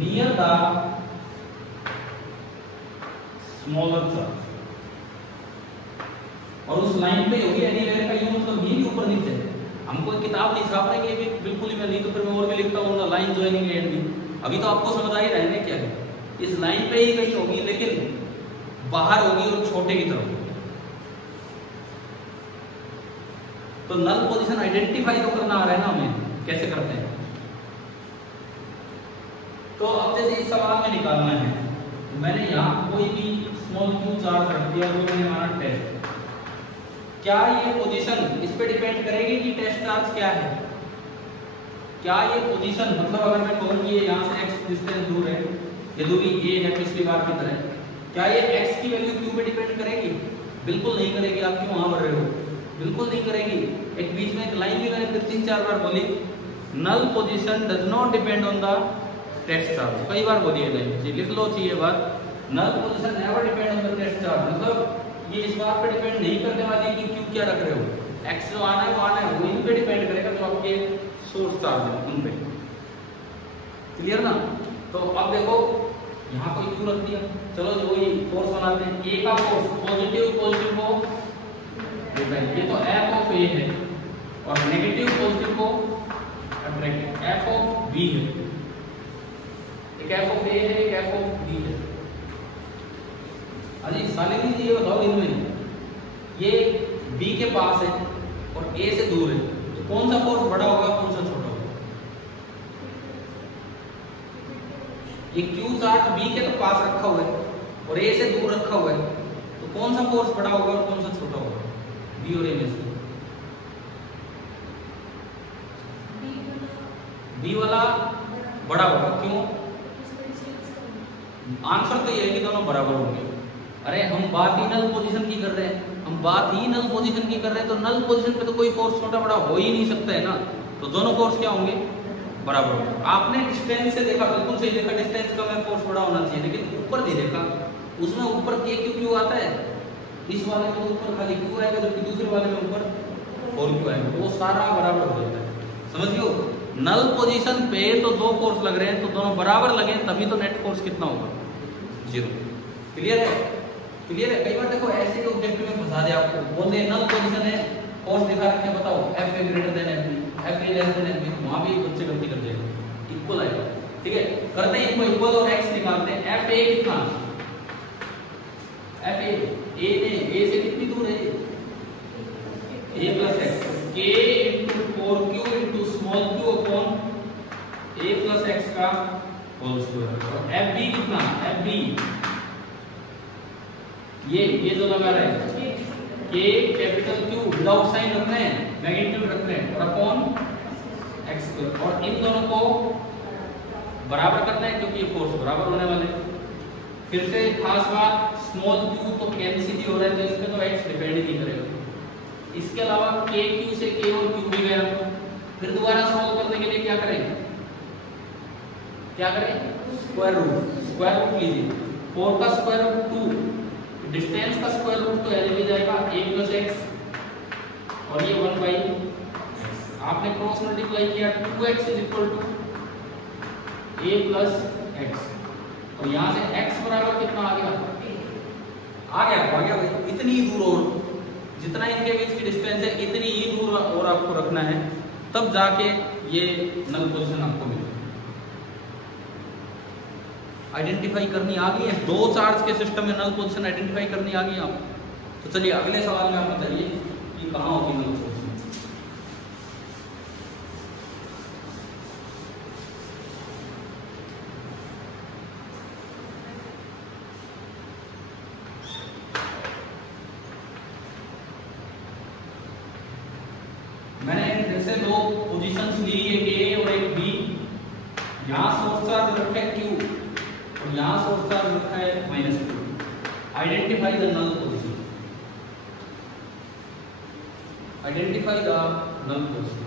near the smaller charge। और उस लाइन पे होगी एनीवेयर का, ये मतलब ये भी ऊपर नीचे। हमको किताब नहीं छाप रहे कि बिल्कुल ही मैं नहीं, तो फिर मैं और भी लिखता हूँ लाइन ज्वाइनिंग एंड भी। अभी तो आपको समझ आ ही रहा है क्या है, इस लाइन पे ही कहीं होगी लेकिन बाहर होगी और छोटे की तरफ। तो नल पोजीशन आइडेंटिफाई तो करना आ रहा है ना हमें, कैसे करते हैं। तो अब जैसे इस सवाल में निकालना है, मैंने यहाँ कोई भी स्मॉल q चार्ज रख दिया, जो मैंने माना टेस्ट। क्या ये पोजीशन इस पे डिपेंड करेगी कि टेस्ट चार्ज क्या है? क्या ये पोजीशन मतलब अगर मैं कहूँ कि यहाँ से x डिस्टेंस दूर है, ये दूरी a है पिछली बार की तरह, क्या ये x की वैल्यू q पे डिपेंड करेगी? बिल्कुल नहीं करेगी। आप क्यों वहां बढ़ रहे हो? बिल्कुल नहीं करेगी। एक बीच में एक लाइन भी मैंने फिर 3-4 बार बोली, null position does not depend on the test charge. कई बार बोली है, लिख लो चाहिए बात, null position never depend on the test charge. मतलब ये इस बात पे डिपेंड नहीं करने वाली कि क्यों क्या रख रहे हो, x जो आना है वो आना है, वो इन पे डिपेंड करेगा जो आपके सोर्स चार्ज है उन पे। क्लियर ना? तो अब देखो यहाँ कोई क्यों रख दिया, चलो जो ये फोर्स बनाते हैं, a का फोर्स पॉजिटिव को ये तो f ऑफ a है और नेगेटिव पॉजिटिव को अट्रैक्ट f ऑफ b है। एक f ऑफ a है, एक f ऑफ b है। अजी सालिनी जी ये बताओ, इनमें ये B के पास है और A से दूर है, तो कौन सा फोर्स बड़ा होगा, कौन सा छोटा होगा? ये Q चार्ज B के तो पास रखा हुआ है और A से दूर रखा हुआ है, तो कौन सा फोर्स बड़ा होगा और कौन सा छोटा होगा? B और A में से बी वाला बड़ा होगा, क्यों? आंसर तो ये है कि दोनों बराबर होंगे। अरे हम बात ही नल पोजीशन की कर रहे हैं, हम बात ही नल पोजीशन की कर रहे हैं, तो नल पोजीशन पे तो कोई फोर्स छोटा बड़ा हो ही नहीं सकता है ना, तो दोनों फोर्स क्या होंगे? बराबर होंगे। आपने डिस्टेंस से देखा, बिल्कुल सही देखा, डिस्टेंस का में फोर्स बड़ा होना चाहिए, लेकिन ऊपर नहीं देखा, उसमें ऊपर के क्यू आता है, इस वाले में ऊपर खाली क्यू आएगा, जबकि दूसरे वाले में ऊपर और क्यू आएगा, तो वो सारा बराबर हो जाता है। समझ लो, नल पोजीशन पे तो दो फोर्स लग रहे हैं, तो दोनों बराबर लगे तभी तो नेट फोर्स कितना होगा? 0। क्लियर है? क्लियर है? कई बार देखो ऐसे ऑब्जेक्ट में फंसा दे आपको, बोलते नल पोजीशन है, फोर्स दिखा रखे, बताओ F A greater than F B, F A less than F B, वहां भी बच्चे गलती कर जाएंगे, इक्वल आएगा। ठीक है, करते हैं इनको इक्वल और एक्स निकालते हैं। एफ ए कितना? एफ ए से कितनी दूर है? a plus X, k into 4q into small q upon a plus X का होल स्क्वायर। और एफ बी कितना? एफ बी ये जो लगा रहे हैं, k capital Q without sign रखना है, मैग्नीट्यूड रखना है, और अपॉन एक्स स्क्वायर, और इन दोनों को बराबर करना है क्योंकि ये फोर्स बराबर होने वाले हैं। फिर से खास बात, स्मॉल q तो कैंसिल ही हो रहा है, तो इसमें तो x डिपेंड ही नहीं करेगा। इसके अलावा k q से k और q भी गया, फिर दोबारा सॉल्व करने के लिए क्या करें? क्या करें? स्क्वायर रूट लीजिए। 4 का स्क्वायर रूट 2, डिस्टेंस का स्क्वायर रूट तो ऐसे भी जाएगा a प्लस एक्स, और ये 1 बाई आपने क्रॉस मल्टीप्लाई किया, 2x is equal to a plus X, और यहाँ से x बराबर कितना आ गया? आ गया भाई, इतनी ही दूर, और जितना इनके बीच की डिस्टेंस है इतनी ही दूर और आपको रखना है, तब जाके ये नल पोजीशन आपको मिलेगा। आइडेंटिफाई करनी आ गई है, दो चार्ज के सिस्टम में नल पोजीशन आइडेंटिफाई करनी आ गई है आपको। तो चलिए अगले सवाल में आप बताइए कि कहाँ होगी नल पोजीशन। मैंने फिर से दो पोजीशंस ली, एक ए और एक बी। यहाँ सोर्स चार्ज रखा है Q और यहाँ सोर्स चार्ज रखा है -Q। Identify the null position, identify the null position.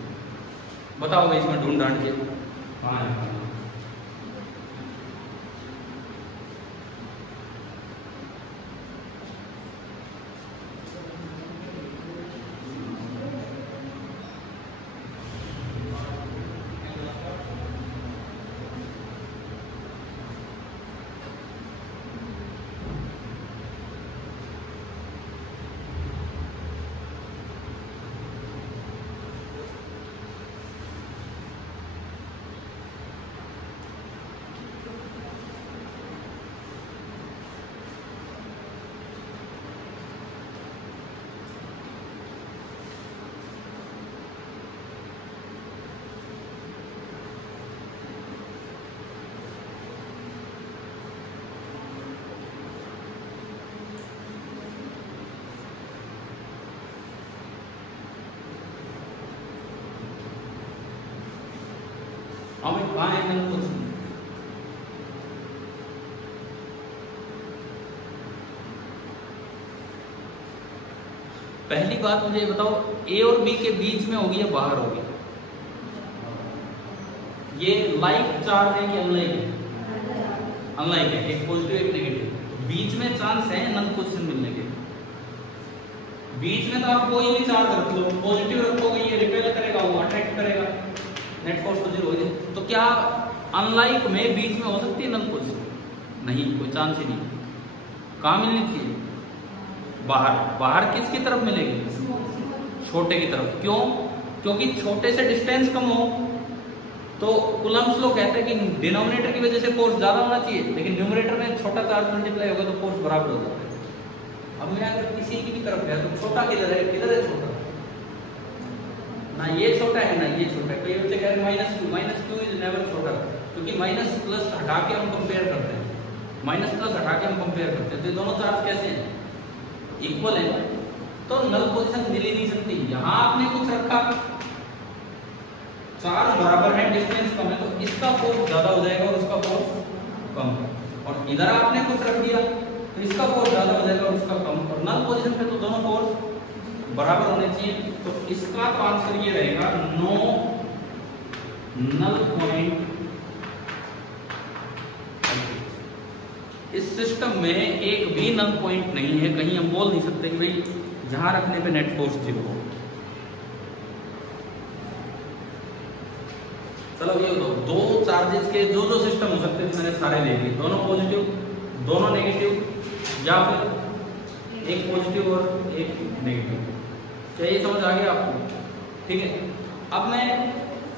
बताओ भाई इसमें ढूंढ ढांड के कहाँ है? हमें कहाँ है नल पोजीशन? पहली बात मुझे बताओ, ए और बी के बीच में होगी या बाहर होगी? ये लाइक चार्ज है कि अनलाइक है? अनलाइक है, एक पॉजिटिव एक नेगेटिव। बीच में चांस है नल पोजीशन मिलने के। बीच में तो आप कोई भी चार्ज रख लो, पॉजिटिव रखोगे ये रिपेल करेगा, वो अट्रैक्ट करेगा, नेट फोर्स तो 0 हो जाए। तो क्या अनलाइक में बीच में हो सकती है नल पोजीशन? नहीं, कोई चांस ही नहीं। कहाँ मिलनी चाहिए? बाहर। बाहर किसकी तरफ मिलेगी? छोटे की तरफ। क्यों? क्योंकि छोटे से डिस्टेंस कम हो तो कूलम्ब्स लॉ कहते हैं कि डिनोमिनेटर की वजह से फोर्स ज्यादा होना चाहिए, लेकिन न्यूमरेटर में छोटा चार्ज मल्टीप्लाई होगा तो फोर्स बराबर हो जाता है। अब मैं अगर किसी की भी तरफ गया तो छोटा किधर है? किधर है छोटा? ना ये छोटा है ना ये छोटा है। कई बच्चे कह रहे हैं -Q इज नेवर छोटा, क्योंकि माइनस प्लस हटा के हम कंपेयर करते हैं, माइनस प्लस हटा के हम कंपेयर करते हैं, तो दोनों चार्ज कैसे हैं? इक्वल है। तो नल पोजीशन मिल ही नहीं सकती। यहां आपने कुछ रखा चार्ज बराबर है, डिस्टेंस कम है, तो इसका फोर्स ज्यादा हो जाएगा और उसका फोर्स कम। और इधर आपने कुछ रख दिया तो इसका फोर्स ज्यादा हो जाएगा और उसका कम। और नल पोजीशन पे तो दोनों फोर्स बराबर होने चाहिए। तो इसका तो आंसर ये रहेगा, नो नल पॉइंट। इस सिस्टम में एक भी नल पॉइंट नहीं है, कहीं हम बोल नहीं सकते कि भाई जहां रखने पे नेट फोर्स 0 हो। चलो ये दो चार्जेस के जो जो सिस्टम हो सकते थे मैंने सारे ले लिए, दोनों पॉजिटिव दोनों नेगेटिव या फिर एक पॉजिटिव और एक नेगेटिव। क्या ये समझ आ गया आपको? ठीक है, अब मैं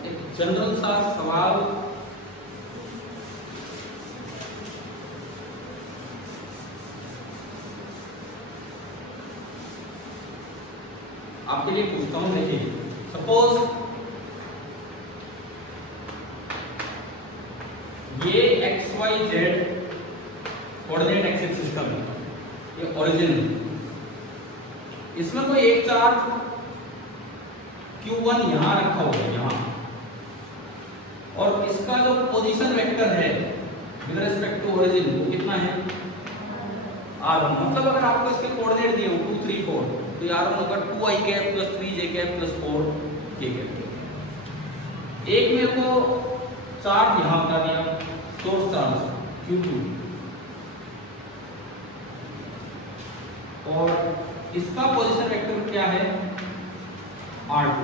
एक जनरल सा सवाल आपके लिए पूछता हूं। देखिए, सपोज ये XYZ कोऑर्डिनेट एक्सिस सिस्टम है, ये ओरिजिन है, इसमें कोई एक चार्ज Q1 यहां रखा होगा यहां, और इसका जो पोजीशन वेक्टर है विद रिस्पेक्ट टू ओरिजिन वो कितना है? R1। मतलब अगर आपको इसके कोऑर्डिनेट दिए हो 2 3 4 तो R1 होगा 2i cap plus 3j cap plus 4k cap. एक मेरे को चार्ज यहां बता दिया, सोर्स चार्ज Q2, और इसका पोजीशन वेक्टर क्या है? R2।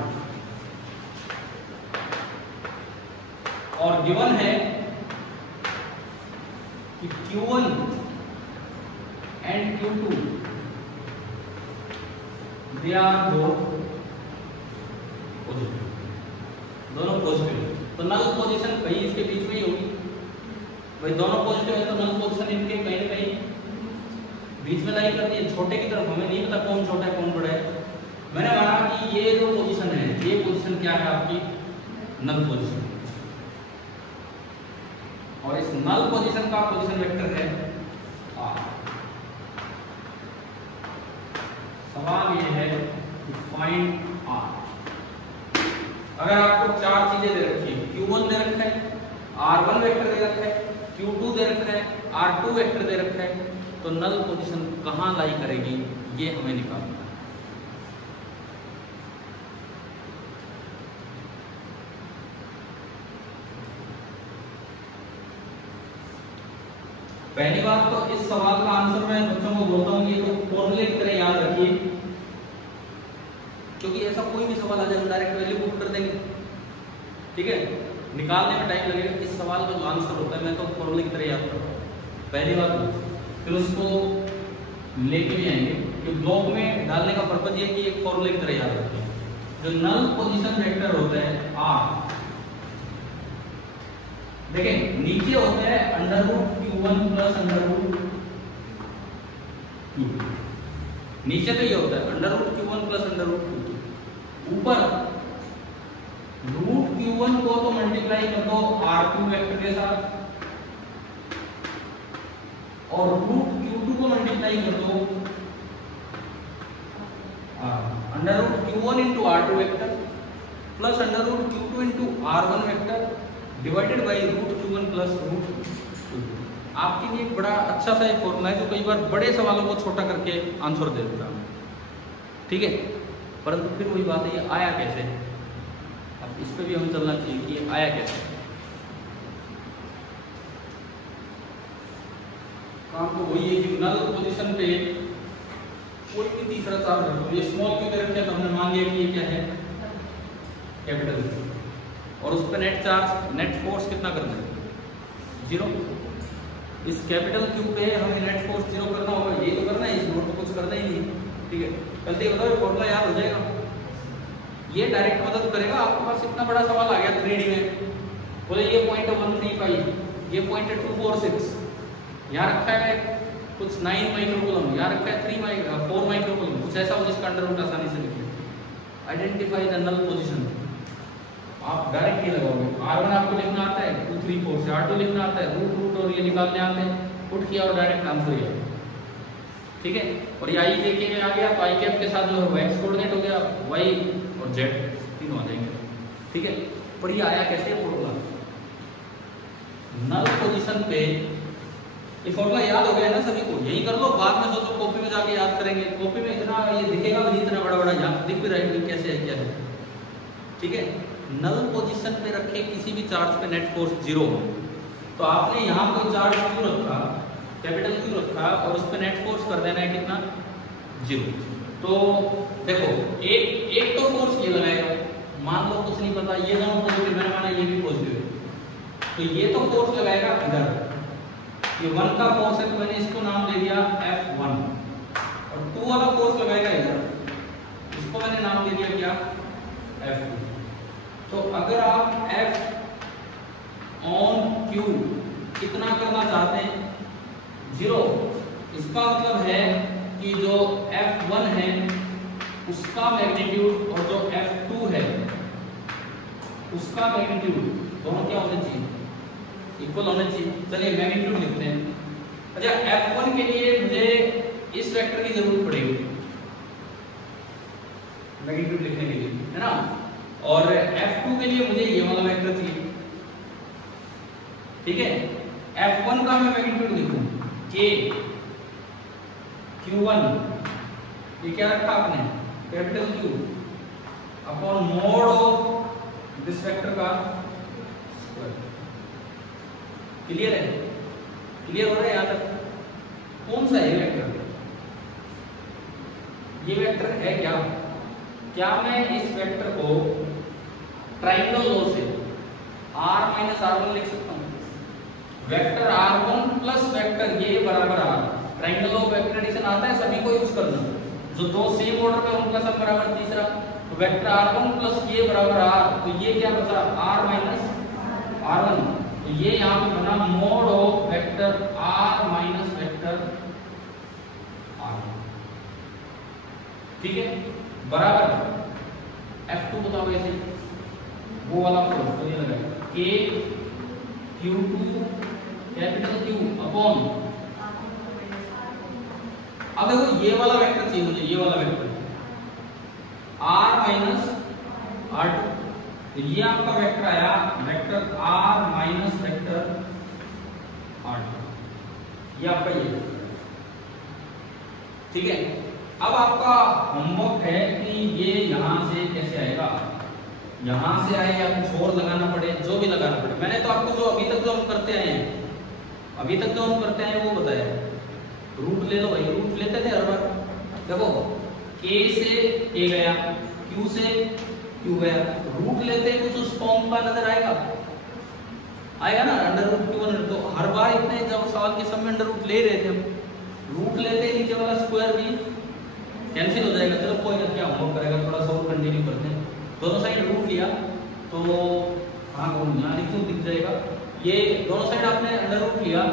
और गिवन है कि Q1 and Q2 they are positive, दोनों पॉजिटिव। तो नल पोजीशन कहीं इसके बीच में ही होगी भाई, दोनों पॉजिटिव है तो नल पोजीशन इनके कहीं ना कहीं बीच में लाई करती है। छोटे की तरफ हमें नहीं पता कौन छोटा है कौन बड़ा है। मैंने माना कि ये जो पोजीशन है, ये पोजीशन क्या है आपकी? नल पोजीशन। और इस नल पोजीशन का पोजीशन वेक्टर है R। सवाल ये है कि फाइंड R। अगर आपको चार चीजें दे रखी है, Q1 दे रखा है, R1 वेक्टर दे रखा है, Q2 दे रखा है, R2 वेक्टर दे रखा है, तो नल पोजीशन कहां लाई करेगी ये हमें निकालना है। पहली बात तो इस सवाल का आंसर मैं बच्चों को बोलता हूँ कि तो फॉर्मूले की तरह याद रखिए, क्योंकि ऐसा कोई भी सवाल आ जाए डायरेक्ट वैल्यू पुट कर देंगे, ठीक है, निकालने में टाइम लगेगा। इस सवाल का जो आंसर होता है मैं तो फॉर्मूले की तरह याद करता हूँ पहली बात। फिर उसको लेके भी आएंगे कि ब्लॉक में डालने का पर्पज ये कि एक फॉर्मूले की तरह याद रखिए। जो नल पोजीशन वेक्टर होता है R, देखें नीचे होता है √Q1 प्लस √Q2, नीचे तो ये होता है √Q1 प्लस √Q2। ऊपर √Q1 को तो मल्टीप्लाई कर दो R2 वेक्टर के साथ, और √Q2 को मल्टीप्लाई कर दो √Q1 into R2 vector plus √Q2 into R1 vector divided by √Q1 plus √Q2। आपके लिए एक बड़ा अच्छा सा एक फॉर्मूला है जो कई बार बड़े सवालों को छोटा करके आंसर दे देता है, ठीक है। परंतु फिर वही बात है, ये आया कैसे? अब इस पे भी हम चलना चाहिए कि ये आया कैसे। काम तो वही है कि नल पोजीशन पे कोई भी तीसरा चार्ज रखो, ये स्मॉल क्यू दे रखा है तो हमने मान लिया कि ये क्या है? Capital Q. और उस पर नेट चार्ज नेट फोर्स कितना करना है? 0। इस कैपिटल क्यू पे हमें नेट फोर्स 0 करना होगा, ये तो करना है, इस नोट को कुछ करना ही नहीं, ठीक है। गलती बताओ फॉर्मूला याद हो जाएगा, ये डायरेक्ट मदद करेगा। आपके पास इतना बड़ा सवाल आ गया 3D में, बोले ये पॉइंट है 135, ये पॉइंट है 246, यहाँ रखा है कुछ 9 माइक्रोकूलम, यहाँ रखा है 4 माइक्रोकूलम, कुछ ऐसा हो जिसका अंडर रूट आसानी से निकले। आइडेंटिफाई द नल पोजीशन, आप डायरेक्ट ही लगाओगे। R1 आपको लिखना आता है 2 3 4 से, R2 लिखना आता है रूट और ये निकालने आते हैं, पुट किया और डायरेक्ट आंसर ही आया, ठीक है। और ये आई के में आ गया तो आई कैप के साथ जो है एक्स कोऑर्डिनेट हो गया, वाई और जेड तीनों आ जाएंगे। ठीक है, पर ये आया कैसे फॉर्मूला? नल पोजीशन पे ये फॉर्मूला याद हो गया है ना सभी को? यही कर लो, बाद में सोचो कॉपी में जाके याद करेंगे। कॉपी में इतना ये दिखेगा भी नहीं, इतना बड़ा बड़ा यहाँ दिख भी रहा है कैसे है क्या है। ठीक है, नल पोजीशन पे रखे किसी भी चार्ज पे नेट फोर्स 0 हो, तो आपने यहाँ कोई चार्ज क्यू रखा, कैपिटल क्यू रखा, और उस पर नेट फोर्स कर देना है कितना? 0। तो देखो एक तो फोर्स ये लगाएगा, मान लो कुछ नहीं पता, ये दोनों पॉजिटिव, मैंने माना ये भी पॉजिटिव है, तो ये तो फोर्स लगाएगा इधर, ये 1 का फोर्स है तो मैंने इसको नाम दे दिया F1, और 2 वाला फोर्स लगाएगा इधर, इसको मैंने नाम दे दिया क्या? F2। तो अगर आप F ऑन Q कितना करना चाहते हैं? 0, इसका मतलब है कि जो F1 है उसका मैग्नीट्यूड और जो F2 है उसका मैग्नीट्यूड दोनों क्या होने चाहिए? इक्वल होने चाहिए। चलिए मैग्नीट्यूड लिखते हैं। अच्छा, F1 के लिए मुझे इस वेक्टर की जरूरत पड़ेगी मैग्नीट्यूड लिखने के लिए, है ना, और F2 के लिए मुझे ये वाला वेक्टर चाहिए। ठीक है, F1 का मैं मैग्नीट्यूड लिखूं K Q1, ये क्या रखा आपने? Capital Q upon mod of this vector का स्क्वायर। क्लियर है? क्लियर हो रहा है यहाँ तक? कौन सा है वेक्टर? ये वेक्टर है क्या? क्या मैं इस वेक्टर को ट्राइंगल लॉ से r माइनस r1 लिख सकता हूँ? वेक्टर r1 प्लस वेक्टर ये बराबर r, triangle of vector addition आता है, सभी को यूज करना। जो दो सेम ऑर्डर पे उनका सब बराबर तीसरा, तो वेक्टर r1 प्लस ये बराबर r, तो ये क्या बचा? r माइनस r1, तो ये यहाँ पे बना mode of vector r minus vector r। ठीक है, बराबर F2 बताओ ऐसे, वो वाला फोर्स तो ये लगा K Q2 capital Q upon, अब देखो ये वाला वेक्टर चाहिए मुझे, ये वाला वेक्टर r माइनस r2, तो ये आपका वेक्टर आया vector r minus vector r2, ये आपका ये। ठीक है, अब आपका होमवर्क है कि ये यहां से कैसे आएगा, यहां से आए या कुछ और लगाना पड़े, जो भी लगाना पड़े। मैंने तो आपको जो अभी तक जो हम करते आए हैं, अभी तक जो हम करते हैं वो बताया। रूट ले लो भाई, रूट लेते थे हर बार। देखो K से A गया, Q से Q गया, रूट लेते कुछ उस फॉर्म का नजर आएगा, आएगा ना, अंडर रूट Q1। तो हर बार इतने जब सवाल के समय अंडर रूट ले रहे थे हम, रूट लेते नीचे वाला स्क्वायर भी कैंसिल हो जाएगा। चलो कोई ना, क्या होमवर्क करेगा, थोड़ा सा और कंटिन्यू करते हैं। दोनों साइड रूट लिया तो हाँ यहाँ लिख दो, दिख जाएगा। ये दोनों साइड आपने अंडर रूट लिया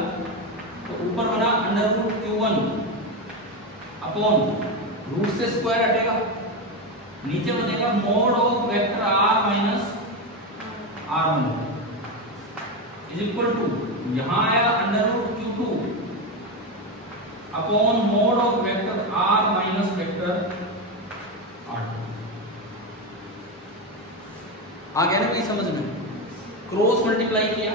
तो ऊपर बना under root Q1 upon root से स्क्वायर हटेगा, नीचे बनेगा mod of vector r minus r1 is equal to, यहां आया under root Q2 upon mod of vector r minus vector r2। आ गया ना कोई समझ में? क्रॉस मल्टीप्लाई किया,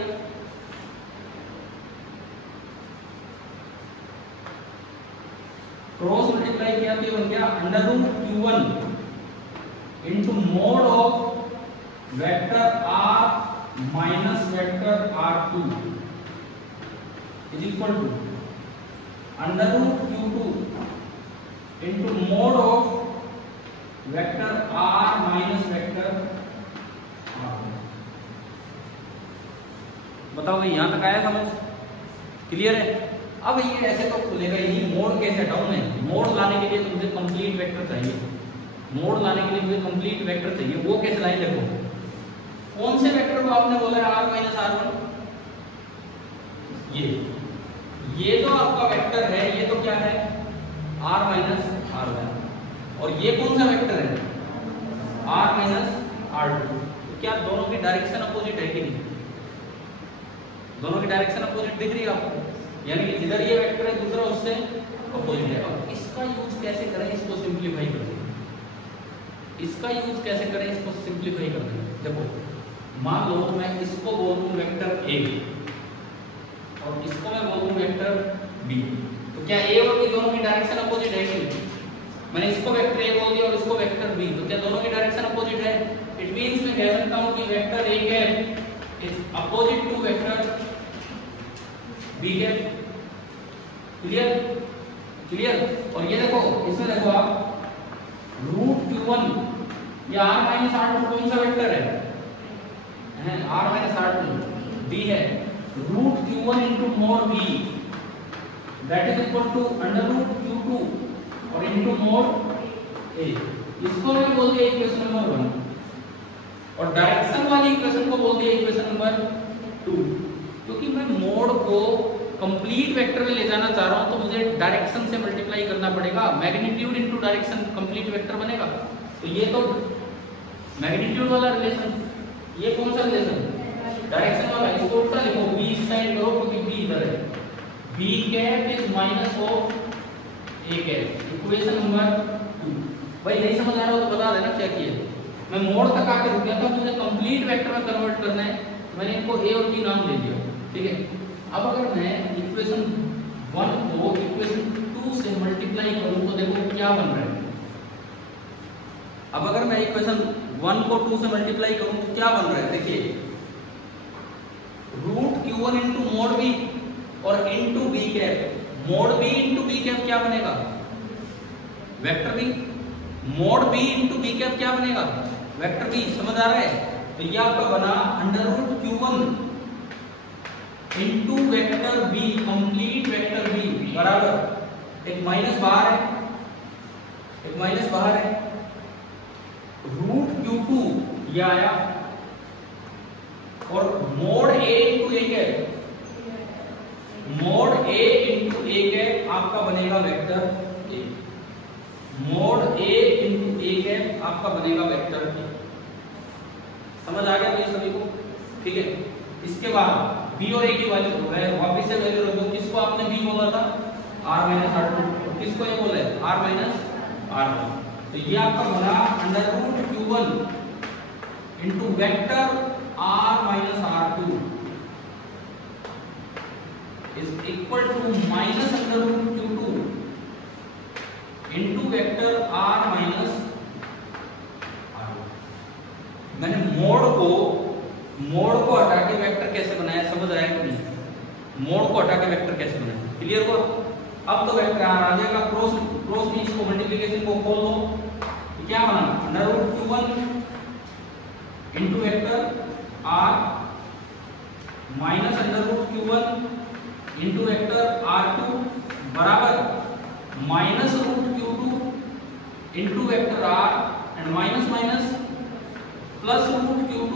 क्रॉस मल्टीप्लाई किया तो ये बन गया under root Q1 into mod of vector r minus vector r2 is equal to under root Q2 into mod of vector r minus vector r। बताओ भाई, यहां तक आया समझ? क्लियर है? अब ये ऐसे तो खुलेगा ही नहीं, मोड कैसे डाउन है? मोड लाने के लिए तो मुझे कंप्लीट वेक्टर चाहिए, मोड लाने के लिए मुझे कंप्लीट वेक्टर चाहिए। वो कैसे लाए? देखो कौन से वेक्टर को आपने बोला है r माइनस r1, ये तो आपका वेक्टर है, ये तो क्या है? r minus r1। और ये कौन सा वेक्टर है? r minus r2। तो क्या दोनों की डायरेक्शन अपोजिट है कि नहीं? दोनों की डायरेक्शन अपोजिट दिख रही है आपको, यानी कि जिधर ये वेक्टर है दूसरा उससे अपोजिट है। अब इसका यूज कैसे करें, इसको सिंप्लीफाई कर दें। इसका यूज कैसे करें, इसको सिंप्लीफाई कर दें। देखो मान लो मैं इसको बोल दूं वेक्टर ए और इसको मैं बोल दूं वेक्टर बी, तो क्या ए और बी दोनों की डायरेक्शन अपोजिट है कि? मैंने इसको वेक्टर ए बोल दिया और इसको वेक्टर बी, तो क्या दोनों की डायरेक्शन अपोजिट है? इट मींस मैं कह सकता हूं कि vector A cap is opposite to vector B cap. Clear clear. और ये देखो इसमें देखो आप रूट q1 ये r माइनस r2 कौन सा वेक्टर है? r माइनस r2 b है। Root q1 into mod b that is equal to under root q2 और इंटू मोड a। इसको मैं बोल दिया इक्वेशन नंबर 1 और डायरेक्शन वाली इक्वेशन को बोल दिया इक्वेशन नंबर 2। क्योंकि मैं मोड को कंप्लीट वेक्टर में ले जाना चाह रहा हूं तो मुझे डायरेक्शन से मल्टीप्लाई करना पड़ेगा। Magnitude into direction complete vector बनेगा। तो ये तो मैग्नीट्यूड वाला रिलेशन, ये कौन सा रिलेशन? डायरेक्शन वाला। इसको उल्टा लिखो, b इस साइड करो क्योंकि b इधर है। b cap is minus of a cap. Equation number 2। भाई नहीं समझ आ रहा हो तो बता देना क्या किया। मैं मोड तक आके रुक गया था, मुझे कंप्लीट वेक्टर में कन्वर्ट करना है, मैंने इनको a और b नाम दे दिया। ठीक है। अब अगर मैं इक्वेशन 1 को इक्वेशन 2 से मल्टीप्लाई करूं तो देखो क्या बन रहा है। अब अगर मैं इक्वेशन 1 को 2 से मल्टीप्लाई करूं तो क्या बन रहा है? देखिए root q1 into mod b और into b cap. Mod b into b cap क्या बनेगा? Vector b। Mod b into b cap क्या बनेगा? Vector b। समझ आ रहा है? तो ये आपका बना under root q1 into vector b complete vector b बराबर एक माइनस बाहर है, एक माइनस बाहर है, रूट q2 ये आया और mode a into a cap, mode a into a cap आपका बनेगा vector a। Mode a into a cap आपका बनेगा वेक्टर a। समझ आ गया भाई सभी को? ठीक है। इसके बाद b और a की वैल्यू वापस से वैल्यू रख दो। किसको आपने b बोला था? r minus r2। किसको ये बोला है? r minus r1। तो ये आपका बना under root q1 into vector r minus r2 is equal to minus under root q2 into vector r minus r1। मैंने मोड को हटा के वेक्टर कैसे बनाया, समझ आया कि नहीं? मोड को हटा के वेक्टर कैसे बनाया? क्लियर हुआ? अब तो वेक्टर आ जाएगा क्रॉस भी, इसको मल्टीप्लिकेशन को खोल दो। क्या बना? Under root q1 into vector r minus under root q1 into vector r2 बराबर minus root q2 into vector r and minus minus plus root q2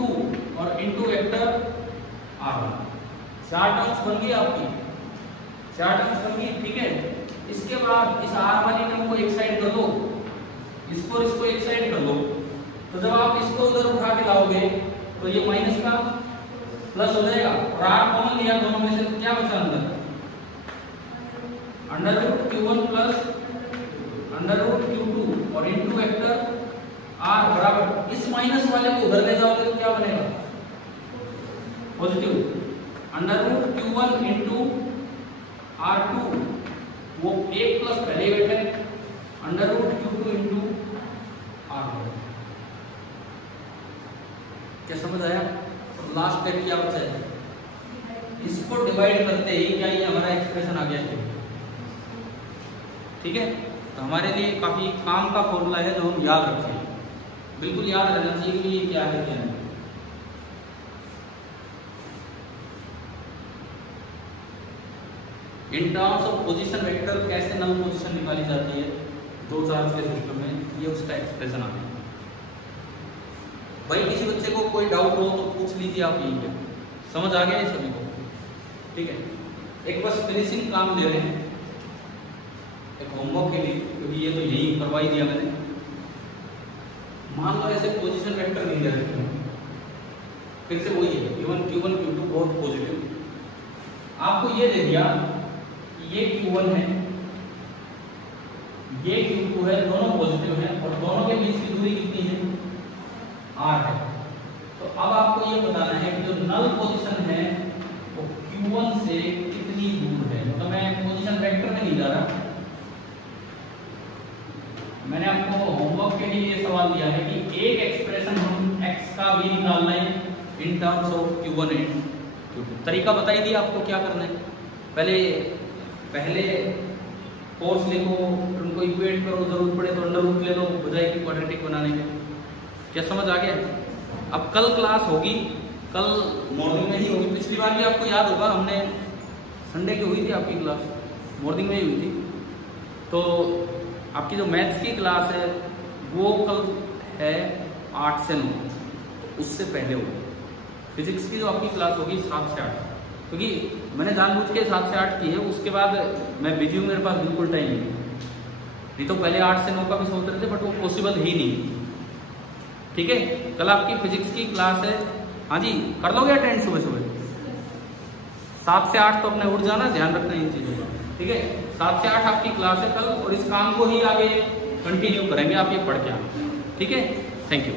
और इंटू वेक्टर r1। 4 टर्म्स बन गई आपकी, 4 टर्म्स बन गई। ठीक है। इसके बाद इस r वाली टर्म को एक साइड कर दो, इसको एक साइड कर दो। तो जब आप इसको उधर उठा के लाओगे तो ये माइनस का प्लस हो जाएगा और r कॉमन लिया दोनों में से, क्या बचा अंदर? Under root q1 plus under root q2 और इंटू वेक्टर r बराबर इस माइनस वाले को उधर ले जाओगे तो क्या बनेगा? Positive. Under root q1 into r2 वो एक प्लस पहले बैठा है, under root q2 into r1। क्या समझ आया? और लास्ट स्टेप क्या बचा है? इसको डिवाइड करते ही क्या ये हमारा एक्सप्रेशन आ गया है। ठीक है। तो हमारे लिए काफी काम का फॉर्मूला है जो हम याद रखें, बिल्कुल याद रहना चाहिए कि ये क्या है क्या नहीं। In terms of position vector कैसे नल पोजीशन निकाली जाती है 2 चार्ज के सिस्टम में, ये उसका एक्सप्रेशन आता है। भाई किसी बच्चे को कोई डाउट हो तो पूछ लीजिए आप, यही पे समझ आ गया है सभी को? ठीक है। एक बस फिनिशिंग काम दे रहे हैं एक होमवर्क के लिए, क्योंकि ये तो यही करवा ही दिया मैंने। मान लो ऐसे पोजीशन वेक्टर नहीं दे रखे, फिर से वही है q1 q2 बहुत पॉजिटिव। आपको ये दे दिया ये q1 है, ये Q2 है, दोनों पॉजिटिव हैं और दोनों के बीच की दूरी कितनी है, r है। तो अब आपको ये बताना है कि जो नल पोजीशन है वो Q1 से कितनी दूर है। मतलब मैं पोजीशन वेक्टर में नहीं जा रहा, मैंने आपको होमवर्क के लिए ये सवाल दिया है कि एक एक्सप्रेशन हम x का भी निकालना है in terms of Q1 and Q2। तरीका बता ही दिया आपको क्या करना है। पहले फोर्स लिखो, फिर उनको इक्वेट करो, जरूरत पड़े तो अंडर रूट ले लो, हो जाएगी क्वाड्रेटिक बनाने के। क्या समझ आ गया? अब कल क्लास होगी, कल मॉर्निंग में ही होगी। पिछली बार भी आपको याद होगा, हमने संडे की हुई थी आपकी क्लास, मॉर्निंग में ही हुई थी। तो आपकी जो मैथ्स की क्लास है वो कल है 8 से 9, तो उससे पहले होगी। फिजिक्स की जो आपकी क्लास होगी 7 से 8, क्योंकि मैंने जानबूझ के 7 से 8 की है, उसके बाद मैं बिजी हूँ, मेरे पास बिल्कुल टाइम नहीं तो पहले 8 से 9 का भी सोच रहे थे, बट वो पॉसिबल ही नहीं। ठीक है, कल आपकी फिजिक्स की क्लास है। हाँ जी, कर लोगे अटेंड सुबह सुबह 7 से 8, तो अपने उठ जाना, ध्यान रखना इन चीजों का। ठीक है, 7 से 8 आपकी क्लास है कल, और इस काम को ही आगे कंटिन्यू करेंगे, आप ये पढ़ के आना। ठीक है, थैंक यू।